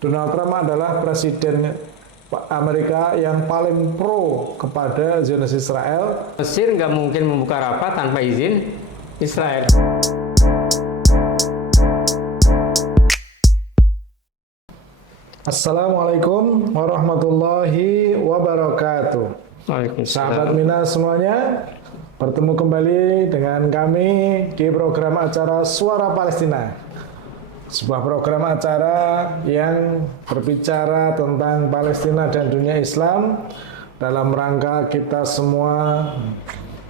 Donald Trump adalah presiden Amerika yang paling pro kepada Zionis Israel. Mesir nggak mungkin membuka rapat tanpa izin Israel. Assalamualaikum warahmatullahi wabarakatuh. Sahabat Mina semuanya, bertemu kembali dengan kami di program acara Suara Palestina. Sebuah program acara yang berbicara tentang Palestina dan dunia Islam dalam rangka kita semua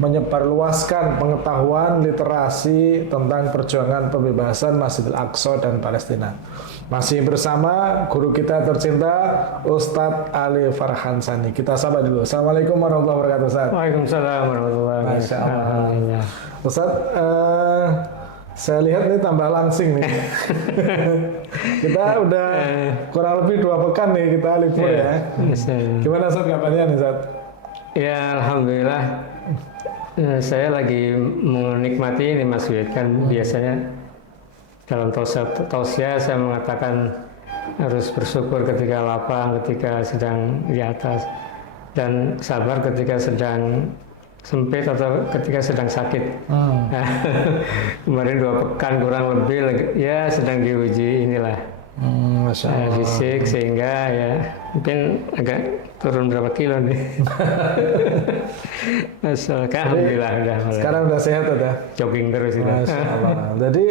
menyebarluaskan pengetahuan literasi tentang perjuangan pembebasan Masjidil Aqsa dan Palestina. Masih bersama guru kita tercinta Ustadz Ali Farhansani. Kita sapa dulu. Assalamualaikum warahmatullahi wabarakatuh, Ustadz. Waalaikumsalam warahmatullahi wabarakatuh. Masya Allah. Ustadz, saya lihat ini tambah langsing nih. Kita udah kurang lebih 2 pekan nih kita libur ya. Gimana Ustadz kabarnya nih Ustadz? Ya Alhamdulillah. Saya lagi menikmati ini Mas Wid, kan biasanya dalam tausiah saya mengatakan harus bersyukur ketika lapang, ketika sedang di atas, dan sabar ketika sedang sempit atau ketika sedang sakit. Kemarin 2 pekan kurang lebih ya sedang diuji inilah fisik, sehingga ya mungkin agak turun berapa kilo nih. Alhamdulillah udah. Sekarang udah sehat udah. Jogging terus itu. Masya Allah. Jadi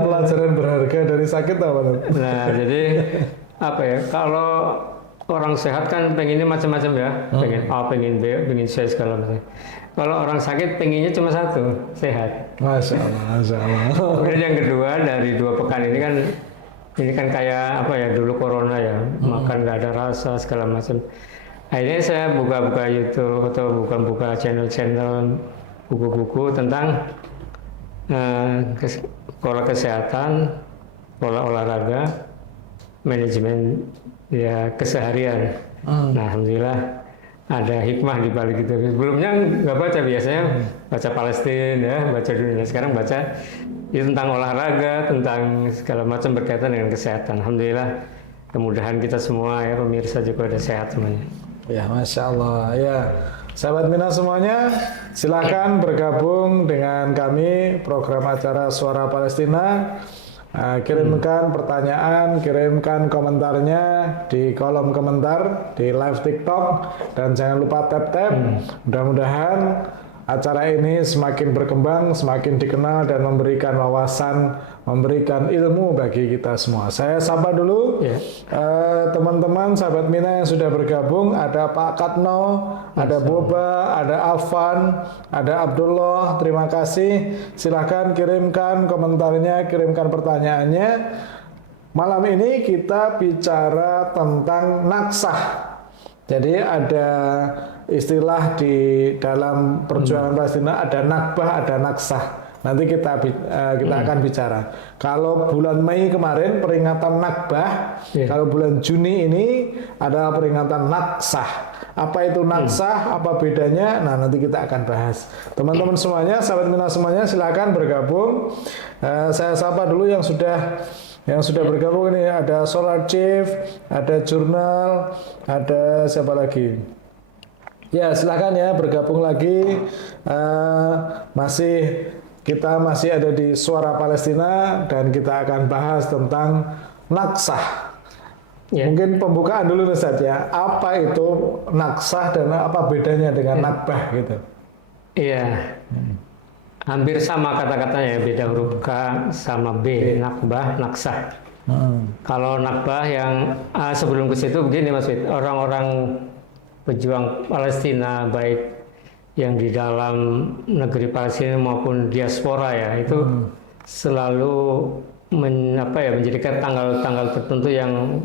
pelajaran berharga dari sakit apa? Nah jadi apa ya, kalau orang sehat kan pengennya macam-macam ya, pengen A, pengen B, pengen C segala macam. Kalau orang sakit pengennya cuma satu, sehat. Masya Allah, Masya Allah. Kemudian yang kedua, dari 2 pekan ini kan kayak apa ya, dulu corona ya, makan nggak ada rasa segala macam. Akhirnya saya buka-buka YouTube atau buka-buka channel-channel buku-buku tentang pola kesehatan, pola olahraga, manajemen ya keseharian. Nah, alhamdulillah ada hikmah di balik itu. Sebelumnya nggak baca, biasanya baca Palestina ya, baca dunia. Sekarang baca ya tentang olahraga, tentang segala macam berkaitan dengan kesehatan. Alhamdulillah, kemudahan kita semua ya, pemirsa juga ada sehat semuanya. Ya, Masya Allah. Ya, sahabat Mina semuanya, silakan bergabung dengan kami program acara Suara Palestina. Kirimkan pertanyaan, kirimkan komentarnya di kolom komentar di live TikTok, dan jangan lupa tap-tap. Mudah-mudahan acara ini semakin berkembang, semakin dikenal, dan memberikan wawasan, memberikan ilmu bagi kita semua. Saya sapa dulu teman-teman sahabat Mina yang sudah bergabung. Ada Pak Katno, ada Boba, ada Afan, ada Abdullah. Terima kasih. Silahkan kirimkan komentarnya, kirimkan pertanyaannya. Malam ini kita bicara tentang naksah. Jadi ada istilah di dalam perjuangan Palestina, ada nakbah, ada naksah. Nanti kita akan bicara. Kalau bulan Mei kemarin peringatan nakbah, kalau bulan Juni ini ada peringatan naksah. Apa itu naksah? Apa bedanya? Nah, nanti kita akan bahas. Teman-teman semuanya, sahabat Mina semuanya, silakan bergabung. Saya sapa dulu yang sudah bergabung ini. Ada Solar Chief, ada Jurnal, ada siapa lagi? Ya, silakan ya bergabung lagi. Kita masih ada di Suara Palestina, dan kita akan bahas tentang naksah. Mungkin pembukaan dulu nih Ustaz ya. Apa itu naksah dan apa bedanya dengan nakbah gitu? Iya. Hampir sama kata-katanya ya, beda huruf K sama B, nakbah, naksah. Kalau nakbah yang sebelum ke situ begini Mas Fit, orang-orang pejuang Palestina baik yang di dalam negeri Palestina maupun diaspora ya, itu selalu menjadikan tanggal-tanggal tertentu yang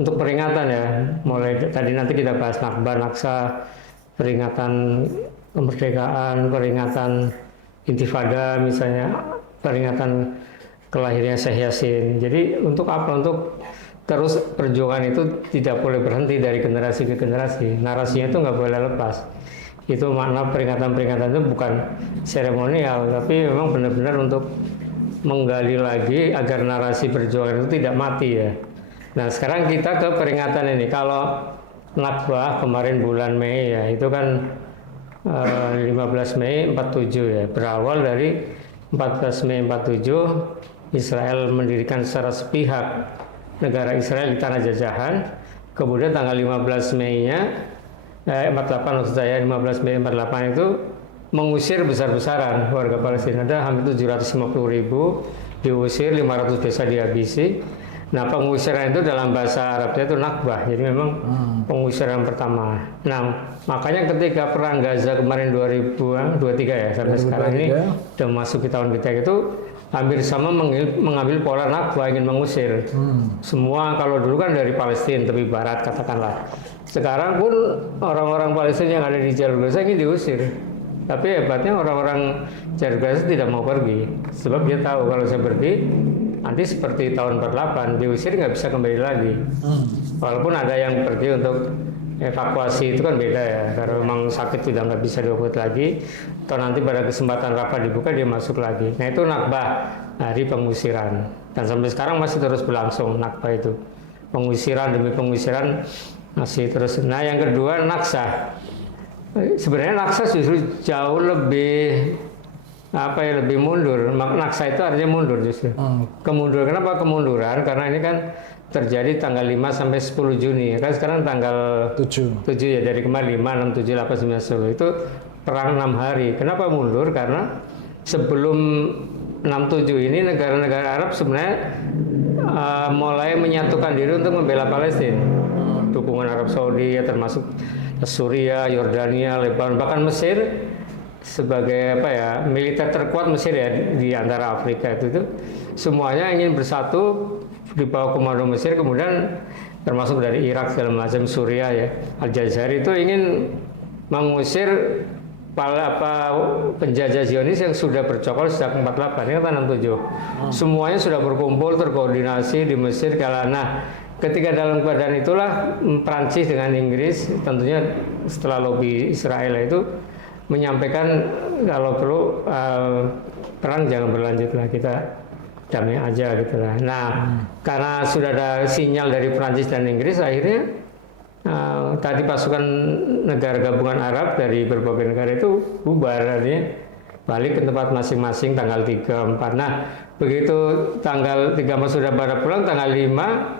untuk peringatan ya. Mulai tadi nanti kita bahas nakbah, naksah, peringatan kemerdekaan, peringatan intifada misalnya, peringatan kelahiran Syekh Yasin. Jadi untuk apa? Untuk terus perjuangan itu tidak boleh berhenti dari generasi ke generasi. Narasinya itu nggak boleh lepas. Itu makna peringatan-peringatan itu bukan seremonial, tapi memang benar-benar untuk menggali lagi agar narasi perjuangan itu tidak mati ya. Nah sekarang kita ke peringatan ini. Kalau Nakbah kemarin bulan Mei ya, itu kan 15 Mei 47 ya, berawal dari 14 Mei 47 Israel mendirikan secara sepihak negara Israel di tanah jajahan. Kemudian tanggal 15 Mei-nya 48 maksud saya, 15 Mei 48 itu mengusir besar-besaran warga Palestina. Ada hampir 750.000 diusir, 500 desa dihabisi. Nah pengusiran itu dalam bahasa Arabnya itu Nakbah, jadi memang pengusiran pertama. Nah makanya ketika perang Gaza kemarin 2023 ya sampai sekarang ini udah masuk ke tahun ketiga, itu hampir sama mengambil pola Nakbah, ingin mengusir semua. Kalau dulu kan dari Palestina tepi barat katakanlah, sekarang pun orang-orang Palestina yang ada di jalur Gaza ingin diusir. Tapi hebatnya orang-orang jalur Gaza tidak mau pergi, sebab dia tahu kalau saya pergi nanti seperti tahun 48 diusir nggak bisa kembali lagi. Walaupun ada yang pergi untuk evakuasi, itu kan beda ya, karena memang sakit sudah nggak bisa diobat lagi, atau nanti pada kesempatan rapat dibuka dia masuk lagi. Nah itu Nakbah, hari pengusiran, dan sampai sekarang masih terus berlangsung Nakbah itu, pengusiran demi pengusiran masih terus. Nah yang kedua Naksah. Sebenarnya Naksah justru jauh lebih lebih mundur. Naksah itu artinya mundur justru. Kemunduran, kenapa kemunduran? Karena ini kan terjadi tanggal 5 sampai 10 Juni. Kan sekarang tanggal 7 ya, dari kemarin 5, 6, 7, 8, 9, 10. Itu perang 6 hari. Kenapa mundur? Karena sebelum 67 ini negara-negara Arab sebenarnya mulai menyatukan diri untuk membela Palestina. Dukungan Arab Saudi ya, termasuk Suriah, Yordania, Lebanon, bahkan Mesir sebagai militer terkuat Mesir ya di antara Afrika itu semuanya ingin bersatu di bawah komando Mesir. Kemudian termasuk dari Irak segala macam, Suriah ya, Al-Jazair itu ingin mengusir penjajah Zionis yang sudah bercokol sejak 48 ini kan 67. Semuanya sudah berkumpul terkoordinasi di Mesir. Nah ketika dalam keadaan itulah Prancis dengan Inggris tentunya setelah lobby Israel itu menyampaikan kalau perlu perang jangan berlanjut lah, kita damai aja gitu lah. Nah karena sudah ada sinyal dari Prancis dan Inggris, akhirnya tadi pasukan negara gabungan Arab dari berbagai negara itu bubar, artinya balik ke tempat masing-masing tanggal 3, 4. Nah begitu tanggal 3 sudah pada pulang, tanggal 5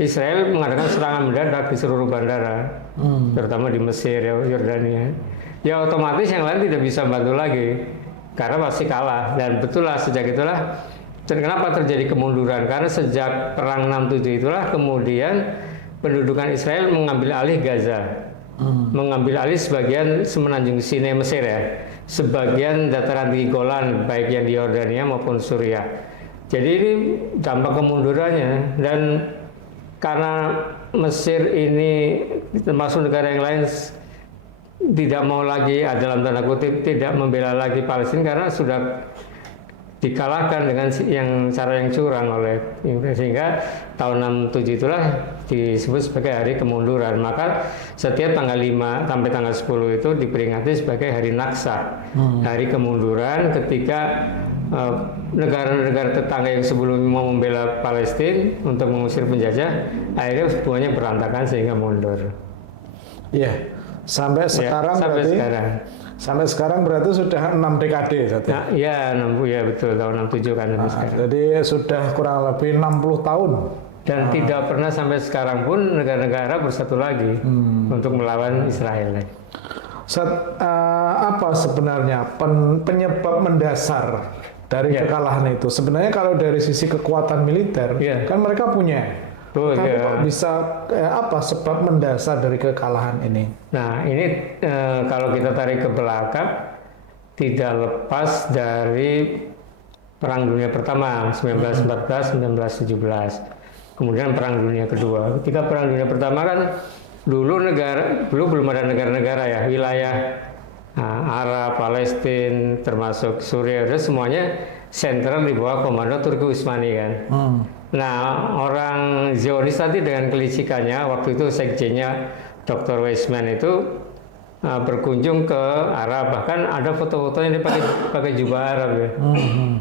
Israel mengadakan serangan mendadak di seluruh bandara, terutama di Mesir, Yordania. Ya otomatis yang lain tidak bisa bantu lagi, karena pasti kalah. Dan betul lah sejak itulah, kenapa terjadi kemunduran? Karena sejak perang 67 itulah kemudian pendudukan Israel mengambil alih Gaza, mengambil alih sebagian semenanjung Sinai Mesir ya, sebagian dataran tinggi Golan baik yang di Yordania maupun Suriah. Jadi ini dampak kemundurannya. Dan karena Mesir ini termasuk negara yang lain tidak mau lagi, dalam tanda kutip, tidak membela lagi Palestina karena sudah dikalahkan dengan cara yang curang oleh Inggris, sehingga tahun 67 itulah disebut sebagai hari kemunduran. Maka setiap tanggal 5 sampai tanggal 10 itu diperingati sebagai hari Naksah, hari kemunduran, ketika negara-negara tetangga yang sebelumnya mau membela Palestina untuk mengusir penjajah, akhirnya semuanya berantakan sehingga mundur. Iya, sampai sekarang sampai berarti sekarang. Sampai sekarang berarti sudah 6 dekade. Nah, ya, betul, tahun 67 kan. Jadi sudah kurang lebih 60 tahun. Dan tidak pernah sampai sekarang pun negara-negara bersatu lagi untuk melawan Israel. Apa sebenarnya penyebab mendasar dari kekalahan itu? Sebenarnya kalau dari sisi kekuatan militer, kan mereka punya. Tapi kok bisa apa sebab mendasar dari kekalahan ini? Nah ini kalau kita tarik ke belakang, tidak lepas dari Perang Dunia Pertama 1914-1917, kemudian Perang Dunia Kedua. Ketika Perang Dunia Pertama kan dulu belum ada negara-negara ya, wilayah Arab, Palestina, termasuk Suriah, itu semuanya sentral di bawah komando Turki Utsmani kan. Nah, orang Zionis tadi dengan kelicikannya, waktu itu sekjennya Dr. Weizmann itu berkunjung ke Arab. Bahkan ada foto-fotonya dia pakai jubah Arab ya.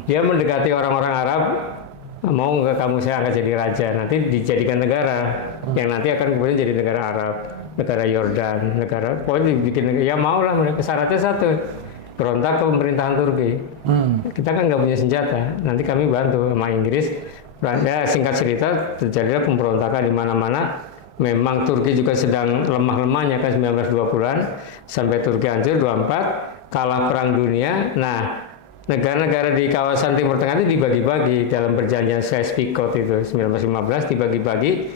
Dia mendekati orang-orang Arab, mau nggak kamu saya akan jadi raja, nanti dijadikan negara yang nanti akan kemudian jadi negara Arab, negara Yordan, negara pokoknya dibikin ya mau lah mereka. Syaratnya satu, berontak ke pemerintahan Turki. Kita kan nggak punya senjata, nanti kami bantu sama Inggris. Ya, singkat cerita terjadilah pemberontakan di mana-mana. Memang Turki juga sedang lemah-lemahnya kan 1920-an sampai Turki hancur 24, kalah perang dunia. Nah, negara-negara di kawasan Timur Tengah itu dibagi-bagi dalam perjanjian Sykes-Picot itu 1915 dibagi-bagi.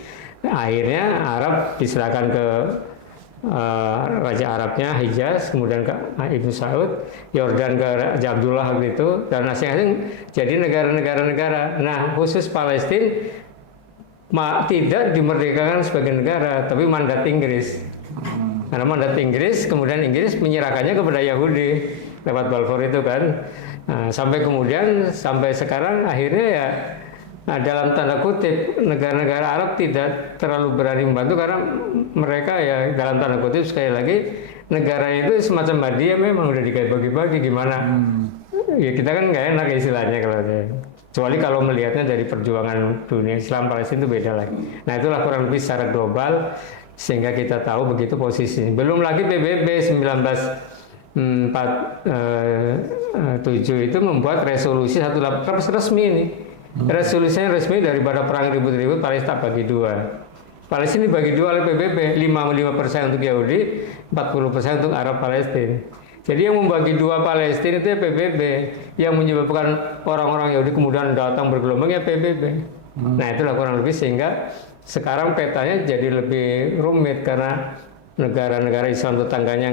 Akhirnya Arab diserahkan ke Raja Arabnya Hijaz, kemudian ke Ibnu Saud, Yordan ke Raja Abdullah gitu, dan masing-masing jadi negara-negara. Nah, khusus Palestina tidak dimerdekakan sebagai negara, tapi mandat Inggris. Karena mandat Inggris, kemudian Inggris menyerahkannya kepada Yahudi lewat Balfour itu kan. Nah, sampai kemudian sampai sekarang akhirnya ya dalam tanda kutip negara-negara Arab tidak terlalu berani membantu karena mereka ya dalam tanda kutip sekali lagi negara itu semacam hadiah memang udah dibagi-bagi gimana. Ya kita kan nggak enak istilahnya kalau kecuali kalau melihatnya dari perjuangan dunia Islam Palestina itu beda lagi. Nah itulah kurang lebih secara global sehingga kita tahu begitu posisinya. Belum lagi PBB 1947 itu membuat resolusi 18 resmi ini. Resolusinya resmi daripada perang ribut-ribut Palestina bagi dua. Palestina dibagi dua oleh PBB, 55% untuk Yahudi, 40% untuk Arab Palestina. Jadi yang membagi dua Palestina itu ya PBB, yang menyebabkan orang-orang Yahudi kemudian datang bergelombang ya PBB. Nah itulah kurang lebih sehingga sekarang petanya jadi lebih rumit karena negara-negara Islam tetangganya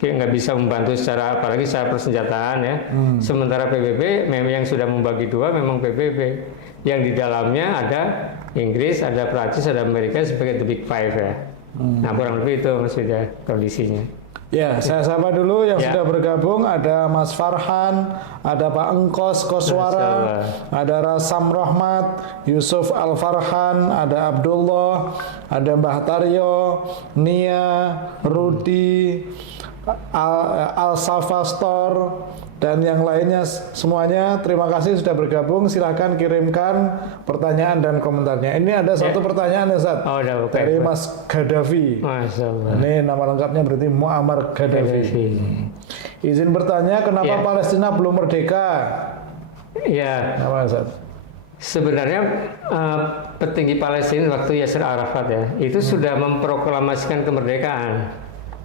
nggak bisa membantu secara apalagi secara persenjataan ya. Sementara PBB memang yang sudah membagi dua memang PBB yang di dalamnya ada Inggris, ada Prancis, ada Amerika sebagai the big five ya. Nah kurang lebih itu Mas Widya kondisinya. Ya, saya sapa dulu yang sudah bergabung. Ada Mas Farhan, ada Pak Engkos Koswara, ada Rasam Rahmat, Yusuf Al Farhan, ada Abdullah, ada Mbah Taryo, Nia, Rudi, Al Safastor, dan yang lainnya semuanya. Terima kasih sudah bergabung. Silahkan kirimkan pertanyaan dan komentarnya. Ini ada satu pertanyaan ya, Ustaz, dari Mas Gaddafi. Masya Allah. Ini nama lengkapnya berarti Muammar Gaddafi. Izin bertanya, kenapa Palestina belum merdeka? Ya. Nama Ustaz. Sebenarnya petinggi Palestina waktu Yasser Arafat ya, itu sudah memproklamasikan kemerdekaan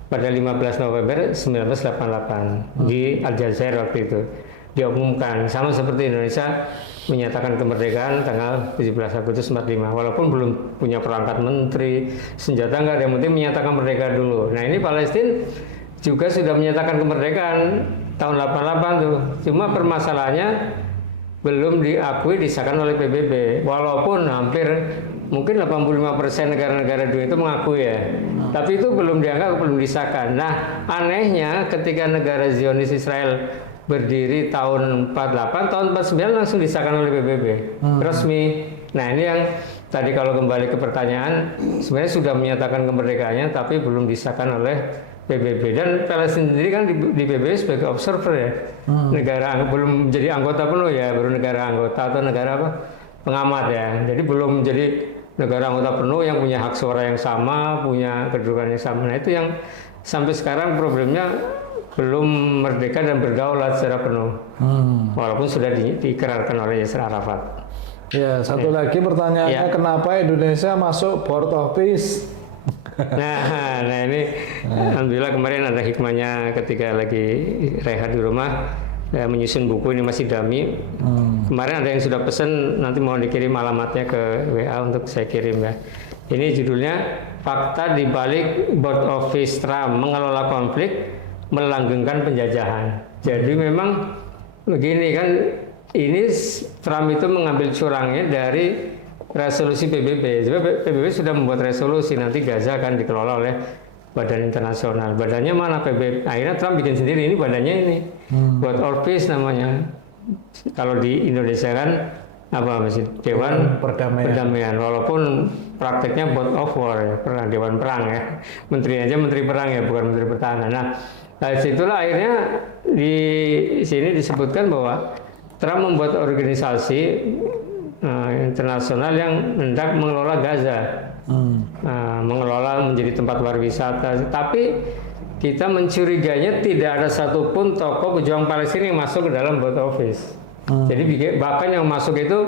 pada 15 November 1988 di Aljazair waktu itu diumumkan, sama seperti Indonesia menyatakan kemerdekaan tanggal 17 Agustus 45 walaupun belum punya perangkat menteri, senjata nggak ada, yang penting menyatakan merdeka dulu. Nah ini Palestina juga sudah menyatakan kemerdekaan tahun 88 tuh, cuma permasalahannya belum diakui disahkan oleh PBB walaupun hampir mungkin 85% negara-negara dunia itu mengakui ya, tapi itu belum dianggap, belum disahkan. Nah anehnya ketika negara Zionis Israel berdiri tahun 48, tahun 49 langsung disahkan oleh PBB resmi. Nah ini yang tadi kalau kembali ke pertanyaan, sebenarnya sudah menyatakan kemerdekaannya tapi belum disahkan oleh PBB, dan Palestina sendiri kan di PBB sebagai observer ya, negara belum jadi anggota penuh ya, baru negara anggota atau negara apa pengamat ya, jadi belum jadi negara anggota penuh yang punya hak suara yang sama, punya kedudukan yang sama. Nah itu yang sampai sekarang problemnya belum merdeka dan berdaulat secara penuh, walaupun sudah diikrarkan oleh Yasser Arafat. Ya, satu lagi pertanyaannya, kenapa Indonesia masuk Board of Peace? Nah ini alhamdulillah kemarin ada hikmahnya ketika lagi rehat di rumah menyusun buku ini masih dummy. Kemarin ada yang sudah pesen, nanti mohon dikirim alamatnya ke WA untuk saya kirim ya. Ini judulnya Fakta di Balik Board of Peace Trump Mengelola Konflik Melanggengkan Penjajahan. Jadi memang begini kan, ini Trump itu mengambil curangnya dari resolusi PBB. Jadi PBB sudah membuat resolusi nanti Gaza akan dikelola oleh badan internasional. Badannya mana PBB? Akhirnya Trump bikin sendiri, ini badannya ini. Board of Peace namanya. Kalau di Indonesia kan Dewan Perdamaian. walaupun prakteknya board of war ya, pernah dewan perang ya, menterinya aja menteri perang ya, bukan menteri pertahanan. Nah, dari situlah akhirnya di sini disebutkan bahwa Trump membuat organisasi internasional yang hendak mengelola Gaza, mengelola menjadi tempat pariwisata. Tapi kita mencurigainya tidak ada satupun tokoh pejuang Palestina yang masuk ke dalam board office. Jadi bahkan yang masuk itu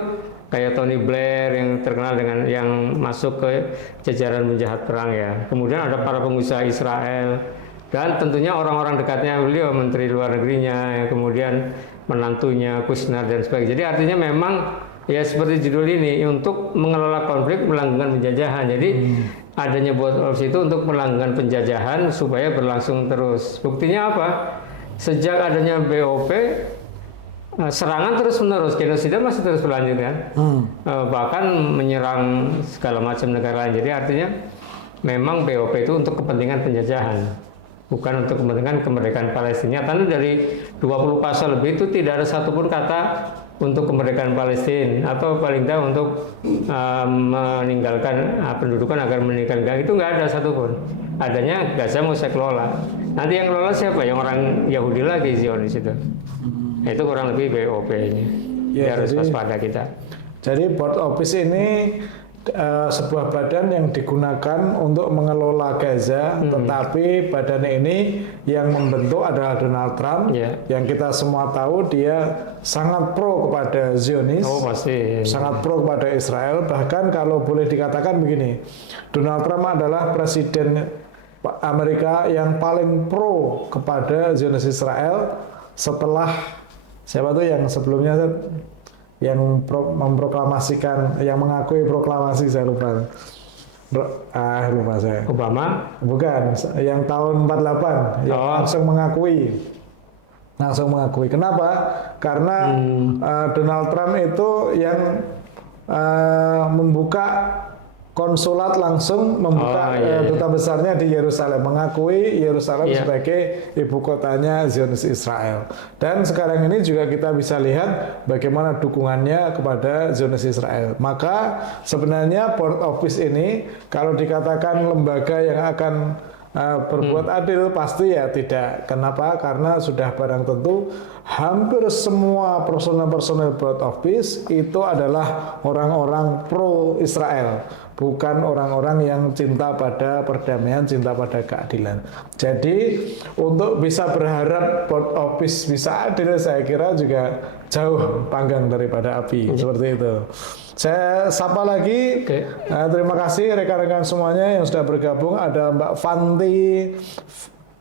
kayak Tony Blair yang terkenal dengan yang masuk ke jajaran penjahat perang ya. Kemudian ada para pengusaha Israel dan tentunya orang-orang dekatnya beliau, menteri luar negerinya, yang kemudian menantunya Kushner dan sebagainya. Jadi artinya memang ya seperti judul ini, untuk mengelola konflik melanggengkan penjajahan. Jadi adanya board of itu untuk melanggengkan penjajahan supaya berlangsung terus. Buktinya apa? Sejak adanya BOP, serangan terus menerus, genosida masih terus berlanjut kan, bahkan menyerang segala macam negara lain. Jadi artinya memang BOP itu untuk kepentingan penjajahan, bukan untuk kepentingan kemerdekaan Palestina. Karena dari 20 pasal lebih itu tidak ada satupun kata untuk kemerdekaan Palestina atau paling tidak untuk meninggalkan pendudukan agar meninggalkan Gaza, itu nggak ada satupun. Adanya Gaza mau saya kelola. Nanti yang kelola siapa? Yang orang Yahudi lagi, Zionis itu. Itu kurang lebih BOP-nya. Ya, harus waspada kita. Jadi board office ini sebuah badan yang digunakan untuk mengelola Gaza, tetapi badan ini yang membentuk adalah Donald Trump, yang kita semua tahu dia sangat pro kepada Zionis, sangat pro kepada Israel. Bahkan kalau boleh dikatakan begini, Donald Trump adalah presiden Amerika yang paling pro kepada Zionis Israel setelah siapa tuh yang sebelumnya yang memproklamasikan, yang mengakui proklamasi, saya lupa. Lupa saya. Obama? Bukan, yang tahun 48 yang langsung mengakui. Kenapa? Karena Donald Trump itu yang membuka konsulat, langsung membuka duta besarnya di Yerusalem, mengakui Yerusalem sebagai ibu kotanya Zionis Israel. Dan sekarang ini juga kita bisa lihat bagaimana dukungannya kepada Zionis Israel. Maka sebenarnya board office ini kalau dikatakan lembaga yang akan berbuat adil, pasti ya tidak. Kenapa? Karena sudah barang tentu hampir semua personel-personel board office itu adalah orang-orang pro Israel, bukan orang-orang yang cinta pada perdamaian, cinta pada keadilan. Jadi untuk bisa berharap board office bisa adil, saya kira juga jauh panggang daripada api. Seperti itu. Saya sapa lagi. Terima kasih rekan-rekan semuanya yang sudah bergabung. Ada Mbak Fanti,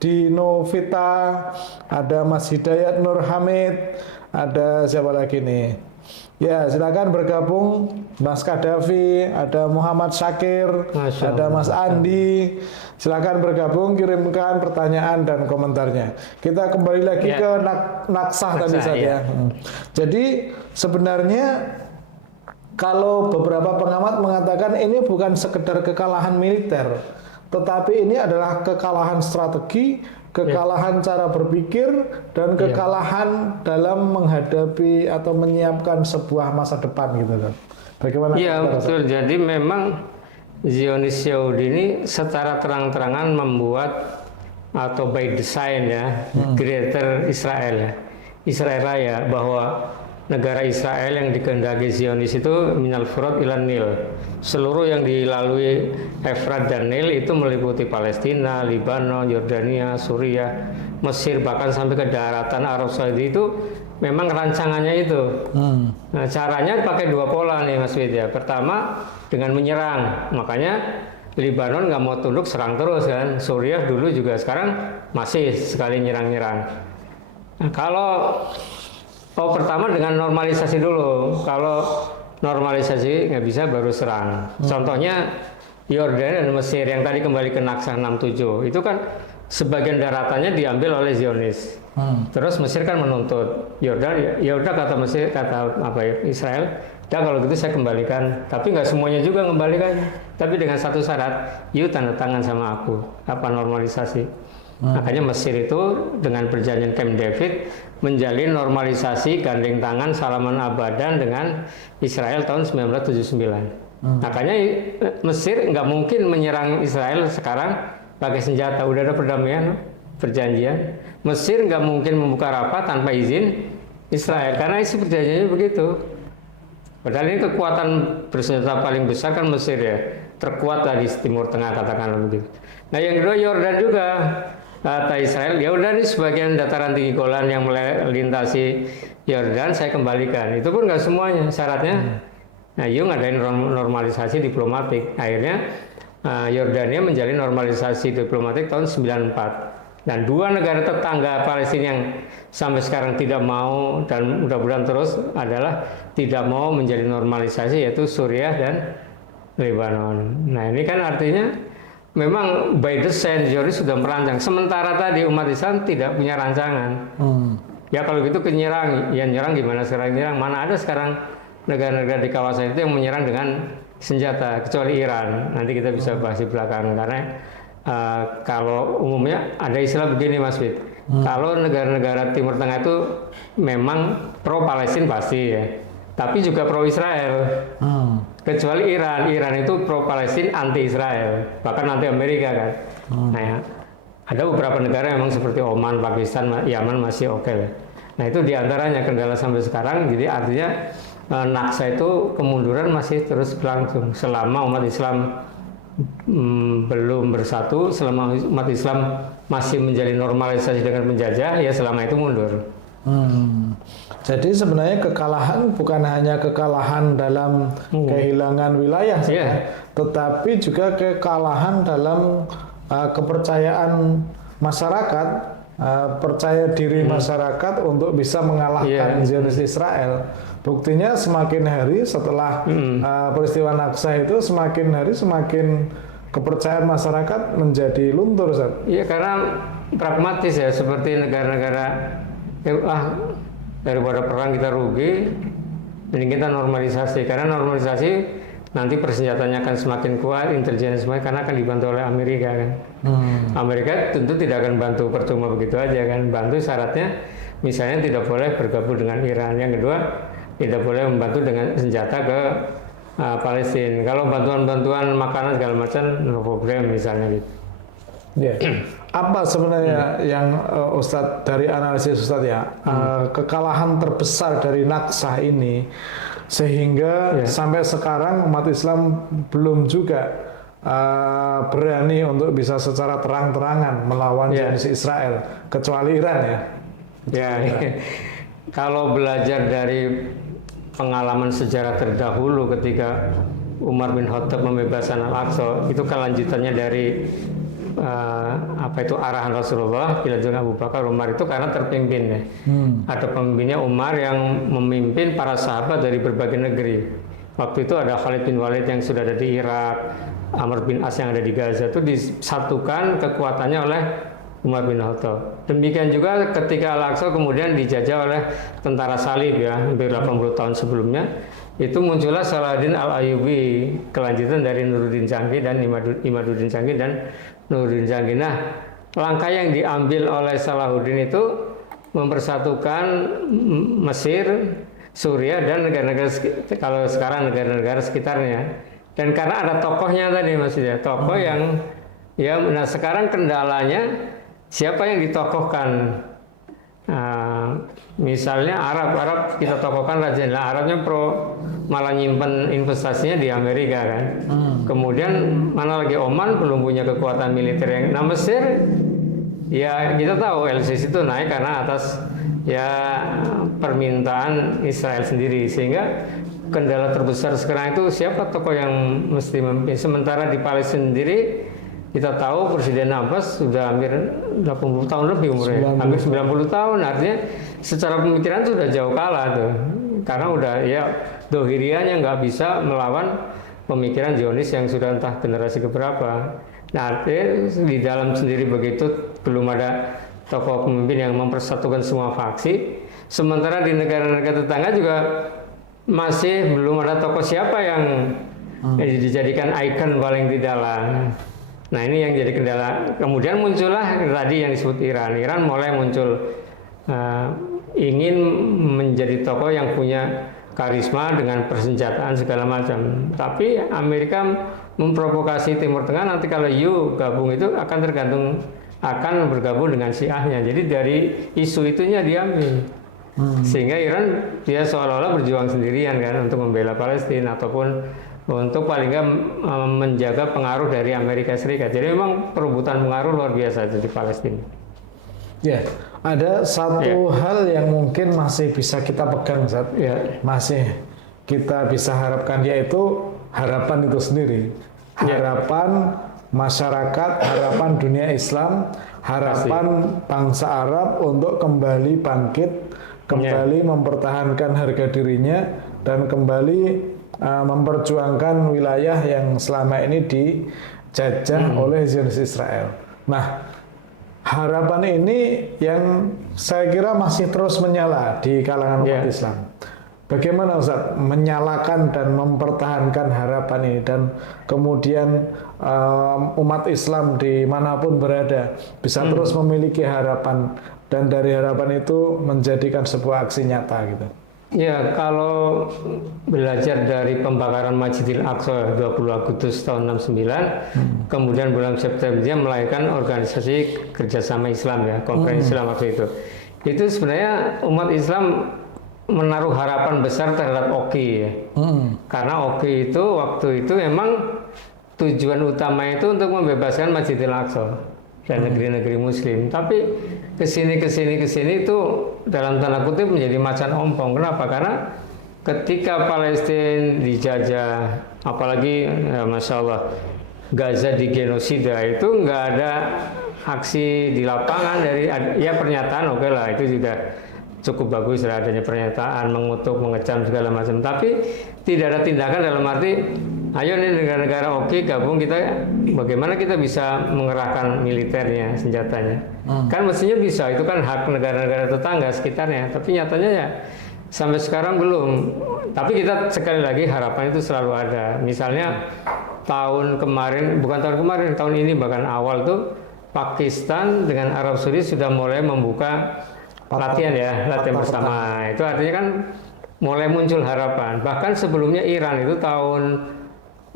Dino Vita, ada Mas Hidayat Nur Hamid, ada siapa lagi nih? Ya, silakan bergabung. Mas Kadafi, ada Muhammad Syakir, ada Mas Andi. Silakan bergabung, kirimkan pertanyaan dan komentarnya. Kita kembali lagi ke Naksah tadi saja. Jadi sebenarnya kalau beberapa pengamat mengatakan ini bukan sekedar kekalahan militer, tetapi ini adalah kekalahan strategi, kekalahan cara berpikir, dan kekalahan dalam menghadapi atau menyiapkan sebuah masa depan gitu kan. Bagaimana? Iya betul. Jadi memang Zionis Yahudi ini secara terang-terangan membuat atau by design ya Greater Israel ya, Israel Raya, bahwa negara Israel yang dikehendaki Zionis itu minal Furat ilan Nil. Seluruh yang dilalui Efrat dan Nil itu meliputi Palestina, Libanon, Yordania, Suriah, Mesir, bahkan sampai ke daratan Arab Saudi. Itu memang rancangannya itu. Nah, caranya pakai dua pola nih Mas Widya. Pertama dengan menyerang, makanya Libanon nggak mau tunduk, serang terus kan. Suriah dulu juga, sekarang masih sekali nyerang-nyerang. Nah, kalau pertama dengan normalisasi dulu. Kalau normalisasi nggak bisa, baru serang. Contohnya Yordania dan Mesir yang tadi kembali ke Naksah 67. Itu kan sebagian daratannya diambil oleh Zionis. Terus Mesir kan menuntut Yordania. Ya udah, kata Mesir, kata Israel, ya kalau gitu saya kembalikan. Tapi nggak semuanya juga kembalikan. Tapi dengan satu syarat, you tanda tangan sama aku. Apa normalisasi? Makanya Mesir itu dengan perjanjian Camp David menjalin normalisasi gandeng tangan salaman abadan dengan Israel tahun 1979. Makanya Mesir nggak mungkin menyerang Israel sekarang pakai senjata. Udah ada perdamaian, perjanjian. Mesir nggak mungkin membuka rapat tanpa izin Israel karena isi perjanjiannya begitu. Padahal ini kekuatan bersenjata paling besar kan Mesir ya, terkuat lah di Timur Tengah katakanlah begitu. Nah yang kedua Yordan juga. Kata Israel, ya udah nih sebagian dataran tinggi Golan yang melintasi Yordan saya kembalikan. Itu pun nggak semuanya, syaratnya. Nah, you ngadain normalisasi diplomatik. Akhirnya Yordania menjalin normalisasi diplomatik tahun 94. Dan dua negara tetangga Palestina yang sampai sekarang tidak mau dan mudah-mudahan terus adalah tidak mau menjalin normalisasi yaitu Suriah dan Lebanon. Nah ini kan artinya memang by design Zionis sudah merancang. Sementara tadi umat Islam tidak punya rancangan. Ya kalau gitu nyerang, ya nyerang gimana sekarang nyerang? Mana ada sekarang negara-negara di kawasan itu yang menyerang dengan senjata kecuali Iran. Nanti kita bisa bahas di belakang karena kalau umumnya ada istilah begini Mas Fit. Kalau negara-negara Timur Tengah itu memang pro Palestina pasti ya, tapi juga pro Israel. Kecuali Iran itu pro Palestina, anti Israel, bahkan anti Amerika kan. Nah ya, ada beberapa negara memang seperti Oman, Pakistan, Yaman masih oke lah. Nah itu diantaranya kendala sampai sekarang. Jadi artinya Naksa itu kemunduran masih terus berlangsung selama umat Islam belum bersatu, selama umat Islam masih menjalin normalisasi dengan penjajah, ya selama itu mundur. Jadi sebenarnya kekalahan bukan hanya kekalahan dalam kehilangan wilayah saja, tetapi juga kekalahan dalam kepercayaan masyarakat, percaya diri masyarakat untuk bisa mengalahkan Zionis Israel. Buktinya semakin hari setelah peristiwa Naksa itu semakin hari semakin kepercayaan masyarakat menjadi luntur. Iya karena pragmatis ya, seperti negara-negara daripada perang kita rugi, mending kita normalisasi. Karena normalisasi nanti persenjataannya akan semakin kuat, intelijen semuanya karena akan dibantu oleh Amerika kan. Amerika tentu tidak akan bantu percuma begitu aja kan. Bantu syaratnya misalnya tidak boleh bergabung dengan Iran. Yang kedua tidak boleh membantu dengan senjata ke Palestina. Kalau bantuan-bantuan makanan segala macam no problem misalnya gitu. Apa sebenarnya yang Ustadz dari analisis Ustadz ya kekalahan terbesar dari Naksa ini sehingga sampai sekarang umat Islam belum juga berani untuk bisa secara terang-terangan melawan Zionis Israel kecuali Iran ya. Kalau belajar dari pengalaman sejarah terdahulu ketika Umar bin Khattab membebaskan Al-Aqsa, itu kan lanjutannya dari arahan Rasulullah dilanjutkan Abu Bakar, Umar itu karena terpimpin ya. Ada pemimpinnya Umar yang memimpin para sahabat dari berbagai negeri. Waktu itu ada Khalid bin Walid yang sudah ada di Irak, Amr bin As yang ada di Gaza, itu disatukan kekuatannya oleh Umar bin Khattab. Demikian juga ketika Al-Aqsa kemudian dijajah oleh tentara salib ya, hampir 80 tahun sebelumnya, itu muncullah Salahuddin Al-Ayyubi, kelanjutan dari Nuruddin Jangki dan Imaduddin Jangki dan Nuruddin Jangki. Nah, langkah yang diambil oleh Salahuddin itu mempersatukan Mesir, Suriah dan negara-negara kalau sekarang negara-negara sekitarnya. Dan karena ada tokohnya tadi maksudnya, tokoh yang nah sekarang kendalanya siapa yang ditokohkan? Misalnya Arab kita tokohkan Raja Arabnya malah nyimpen investasinya di Amerika kan. Kemudian mana lagi Oman belum punya kekuatan militer yang. Nah Mesir ya kita tahu LCC itu naik karena atas permintaan Israel sendiri, sehingga kendala terbesar sekarang itu siapa tokoh yang mesti memimpin. Sementara di Palestina sendiri kita tahu Presiden Abbas sudah hampir 80 tahun lebih umurnya, hampir 90 tahun, artinya secara pemikiran sudah jauh kalah tuh, karena udah dohirianya nggak bisa melawan pemikiran Zionis yang sudah entah generasi keberapa. Nah artinya di dalam sendiri begitu belum ada tokoh pemimpin yang mempersatukan semua faksi, sementara di negara-negara tetangga juga masih belum ada tokoh siapa yang dijadikan ikon paling tidak lah. Nah ini yang jadi kendala. Kemudian muncullah tadi yang disebut Iran. Iran mulai muncul ingin menjadi tokoh yang punya karisma dengan persenjataan segala macam. Tapi Amerika memprovokasi Timur Tengah, nanti kalau you gabung itu akan bergabung dengan Syiahnya. Jadi dari isu itunya diambil. Sehingga Iran dia seolah-olah berjuang sendirian kan untuk membela Palestina ataupun untuk paling nggak menjaga pengaruh dari Amerika Serikat. Jadi memang perebutan pengaruh luar biasa di Palestina. Ya, ada satu hal yang mungkin masih bisa kita pegang, Zat. Masih kita bisa harapkan, yaitu harapan itu sendiri. Harapan masyarakat, harapan dunia Islam, harapan bangsa Arab untuk kembali bangkit, kembali mempertahankan harga dirinya, dan kembali memperjuangkan wilayah yang selama ini dijajah oleh Zionis Israel. Nah, harapan ini yang saya kira masih terus menyala di kalangan umat Islam. Bagaimana Ustaz menyalakan dan mempertahankan harapan ini, dan kemudian umat Islam dimanapun berada bisa terus memiliki harapan, dan dari harapan itu menjadikan sebuah aksi nyata gitu. Ya, kalau belajar dari pembakaran Masjidil Aqsa 20 Agustus tahun 69, kemudian bulan September dia melahirkan organisasi kerjasama Islam ya, Konferensi Islam waktu itu. Itu sebenarnya umat Islam menaruh harapan besar terhadap OKI ya. Karena OKI itu waktu itu memang tujuan utama itu untuk membebaskan Masjidil Aqsa dan negeri-negeri Muslim. Tapi kesini itu dalam tanda kutip menjadi macan ompong. Kenapa? Karena ketika Palestina dijajah, apalagi Masya Allah Gaza digenosida, itu nggak ada aksi di lapangan dari ya pernyataan oke lah, itu juga cukup bagus lah, adanya pernyataan mengutuk, mengecam segala macam, tapi tidak ada tindakan dalam arti ayo nih negara-negara oke gabung, kita bagaimana kita bisa mengerahkan militernya, senjatanya. Kan mestinya bisa, itu kan hak negara-negara tetangga sekitarnya, tapi nyatanya ya sampai sekarang belum. Tapi kita sekali lagi harapan itu selalu ada. Misalnya tahun ini bahkan awal tuh Pakistan dengan Arab Saudi sudah mulai membuka latihan bersama. Itu artinya kan mulai muncul harapan. Bahkan sebelumnya Iran itu tahun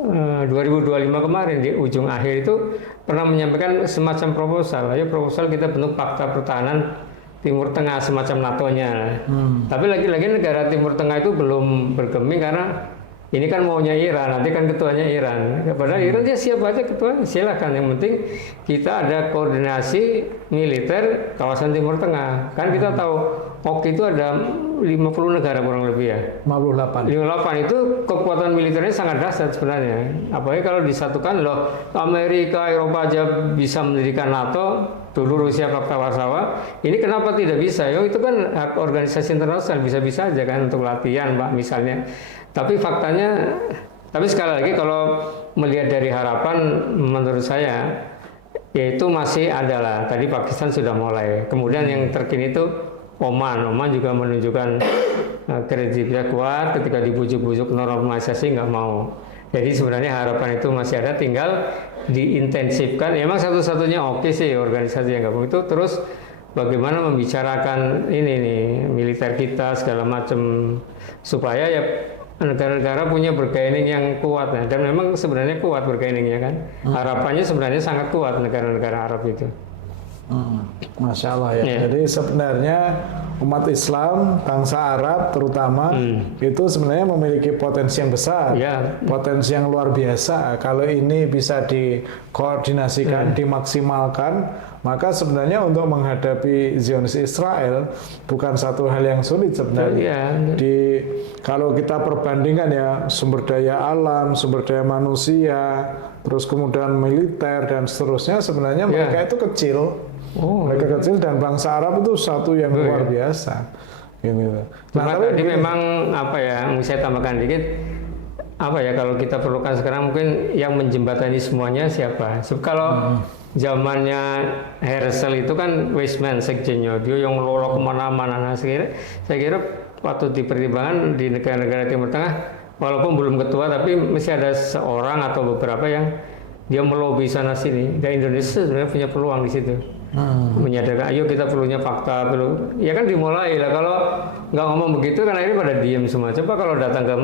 2025 kemarin di ujung akhir itu pernah menyampaikan semacam proposal. Ayo proposal kita bentuk Pakta Pertahanan Timur Tengah, semacam NATO-nya. Tapi lagi-lagi negara Timur Tengah itu belum bergeming karena ini kan maunya Iran, nanti kan ketuanya Iran. Padahal Iran dia siap aja ketua, silakan. Yang penting kita ada koordinasi militer kawasan Timur Tengah. Kan kita tahu OKI itu ada 50 negara kurang lebih ya. 58 itu kekuatan militernya sangat dahsyat sebenarnya. Apalagi kalau disatukan loh, Amerika, Eropa aja bisa mendirikan NATO, dulu Rusia Pakta Warsawa. Ini kenapa tidak bisa? Ya itu kan hak organisasi internasional, bisa-bisa aja kan untuk latihan, Pak, misalnya. Tapi faktanya, tapi sekali lagi kalau melihat dari harapan, menurut saya yaitu masih adalah tadi Pakistan sudah mulai. Kemudian yang terkini itu Oman juga menunjukkan kredibilitas kuat ketika dibujuk-bujuk normalisasi nggak mau. Jadi sebenarnya harapan itu masih ada, tinggal diintensifkan. Emang satu-satunya oke sih organisasi yang gabung itu terus bagaimana membicarakan ini nih militer kita segala macam supaya ya negara-negara punya bargaining yang kuat ya. Dan memang sebenarnya kuat bargainingnya kan. Harapannya sebenarnya sangat kuat negara-negara Arab itu. Masya Allah ya. Jadi sebenarnya umat Islam, bangsa Arab terutama itu sebenarnya memiliki potensi yang besar, potensi yang luar biasa. Kalau ini bisa dikoordinasikan, dimaksimalkan, maka sebenarnya untuk menghadapi Zionis Israel bukan satu hal yang sulit sebenarnya. Kalau kita perbandingkan ya sumber daya alam, sumber daya manusia, terus kemudian militer dan seterusnya, sebenarnya mereka itu kecil. Mereka kecil dan bangsa Arab itu satu yang luar biasa. Gitu. Nah, tadi memang apa ya, saya tambahkan dikit, apa ya kalau kita perlukan sekarang mungkin yang menjembatani semuanya siapa? Kalau zamannya Herzl itu kan Weizmann sekjennya, dia yang lolo kemana-mana. Nah, saya kira waktu di pertimbangan di negara-negara Timur Tengah, walaupun belum ketua, tapi mesti ada seorang atau beberapa yang dia melobi sana sini. Dan Indonesia sebenarnya punya peluang di situ. Menyadarkan, ayo kita perlunya fakta, perlu. Ya kan dimulai lah. Kalau nggak ngomong begitu kan akhirnya pada diem semua. Coba kalau datang ke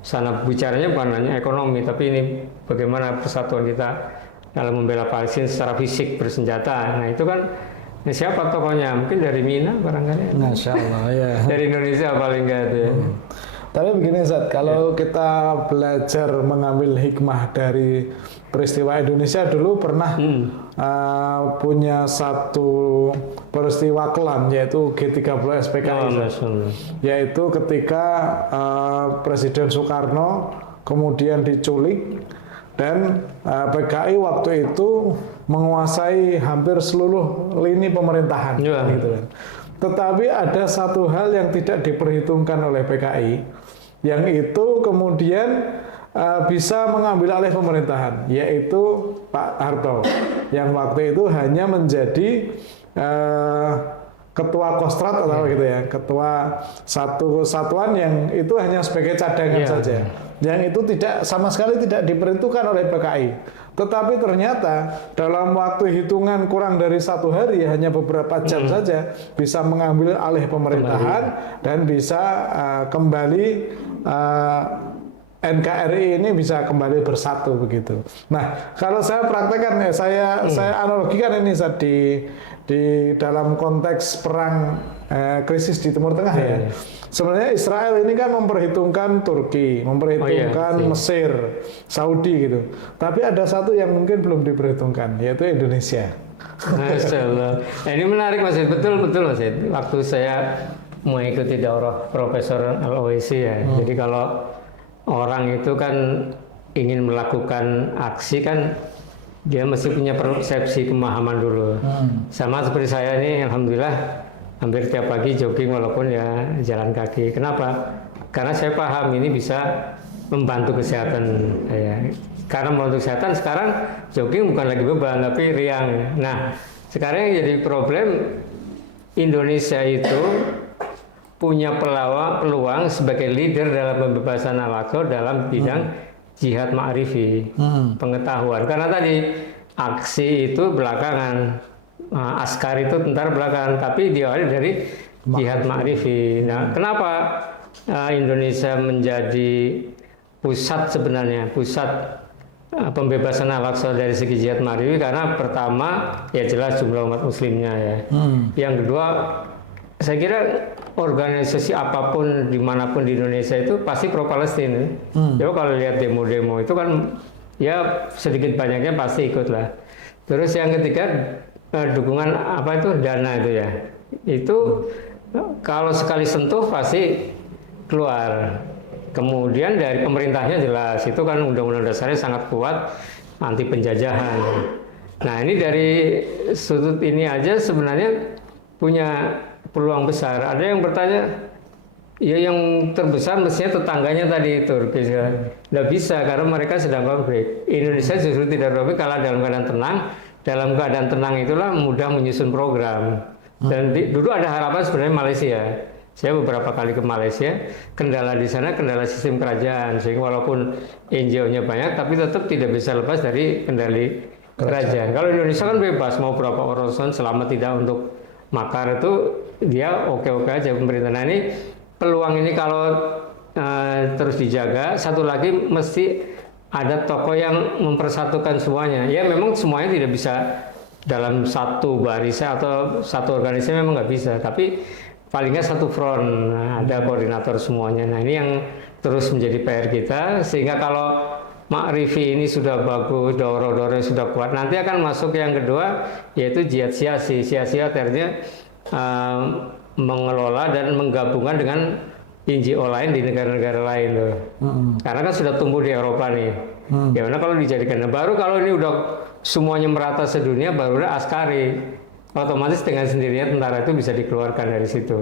sana bicaranya bukan hanya ekonomi, tapi ini bagaimana persatuan kita dalam membela Palestina secara fisik bersenjata. Nah itu kan siapa tokohnya? Mungkin dari Mina barangkali. Masya Allah ya. Dari Indonesia paling nggak ada. Ya. Tapi begini Ustaz, kalau kita belajar mengambil hikmah dari peristiwa Indonesia dulu pernah punya satu peristiwa kelam yaitu G30 SPKI, yaitu ketika Presiden Soekarno kemudian diculik dan PKI waktu itu menguasai hampir seluruh lini pemerintahan. Gitu kan. Tetapi ada satu hal yang tidak diperhitungkan oleh PKI, yang itu kemudian bisa mengambil alih pemerintahan, yaitu Pak Harto, yang waktu itu hanya menjadi ketua Kostrad atau gitu ya, ketua satu kesatuan yang itu hanya sebagai cadangan saja, yang itu tidak sama sekali tidak diperhitungkan oleh PKI. Tetapi ternyata dalam waktu hitungan kurang dari 1 hari, hanya beberapa jam saja bisa mengambil alih pemerintahan dan bisa kembali NKRI ini bisa kembali bersatu begitu. Nah, kalau saya praktekkan ya, saya analogikan ini di dalam konteks perang krisis di Timur Tengah ya. Sebenarnya Israel ini kan memperhitungkan Turki, memperhitungkan Mesir, Saudi gitu. Tapi ada satu yang mungkin belum diperhitungkan, yaitu Indonesia. Masya Allah. Nah, ini menarik Mas Ed. Betul Mas Ed. Waktu saya mengikuti daurah Profesor Al-Owaisi ya. Jadi kalau orang itu kan ingin melakukan aksi kan dia mesti punya persepsi pemahaman dulu. Sama seperti saya ini, alhamdulillah hampir tiap pagi jogging walaupun ya jalan kaki. Kenapa? Karena saya paham ini bisa membantu kesehatan saya. Karena membantu kesehatan sekarang jogging bukan lagi beban tapi riang. Nah sekarang yang jadi problem Indonesia itu punya peluang sebagai leader dalam pembebasan Al-Aqsa dalam bidang jihad ma'rifi, pengetahuan. Karena tadi aksi itu belakangan, askar itu tentara belakangan, tapi diawali dari jihad ma'rifi. Nah, kenapa Indonesia menjadi pusat sebenarnya, pusat pembebasan Al-Aqsa dari segi jihad ma'rifi? Karena pertama, ya jelas jumlah umat muslimnya ya. Yang kedua, saya kira organisasi apapun dimanapun di Indonesia itu pasti pro Palestina. Jadi kalau lihat demo-demo itu kan ya sedikit banyaknya pasti ikut lah. Terus yang ketiga dukungan apa itu dana itu ya. Itu kalau sekali sentuh pasti keluar. Kemudian dari pemerintahnya jelas itu kan undang-undang dasarnya sangat kuat anti penjajahan. Nah ini dari sudut ini aja sebenarnya punya peluang besar. Ada yang bertanya, ya yang terbesar mestinya tetangganya tadi Turki. Tidak bisa karena mereka sedang konflik. Indonesia justru tidak konflik kalau dalam keadaan tenang. Dalam keadaan tenang itulah mudah menyusun program. Dan dulu ada harapan sebenarnya Malaysia. Saya beberapa kali ke Malaysia, kendala di sana kendala sistem kerajaan. Sehingga walaupun NGO-nya banyak, tapi tetap tidak bisa lepas dari kendali kerajaan. Kalau Indonesia kan bebas, mau berapa urusan selama tidak untuk makar itu dia oke-oke aja pemerintah. Nah ini peluang ini kalau terus dijaga, satu lagi mesti ada tokoh yang mempersatukan semuanya. Ya memang semuanya tidak bisa dalam satu barisan atau satu organisasi memang nggak bisa, tapi paling nggak satu front, ada koordinator semuanya. Nah ini yang terus menjadi PR kita, sehingga kalau Ma'rifi ini sudah bagus, daurah-daurahnya sudah kuat, nanti akan masuk yang kedua yaitu jihad siasi. Siasi artinya mengelola dan menggabungkan dengan NGO lain di negara-negara lain loh. Karena kan sudah tumbuh di Eropa nih. Ya mana kalau dijadikan, baru kalau ini udah semuanya merata sedunia, baru ada askari. Otomatis dengan sendirinya tentara itu bisa dikeluarkan dari situ.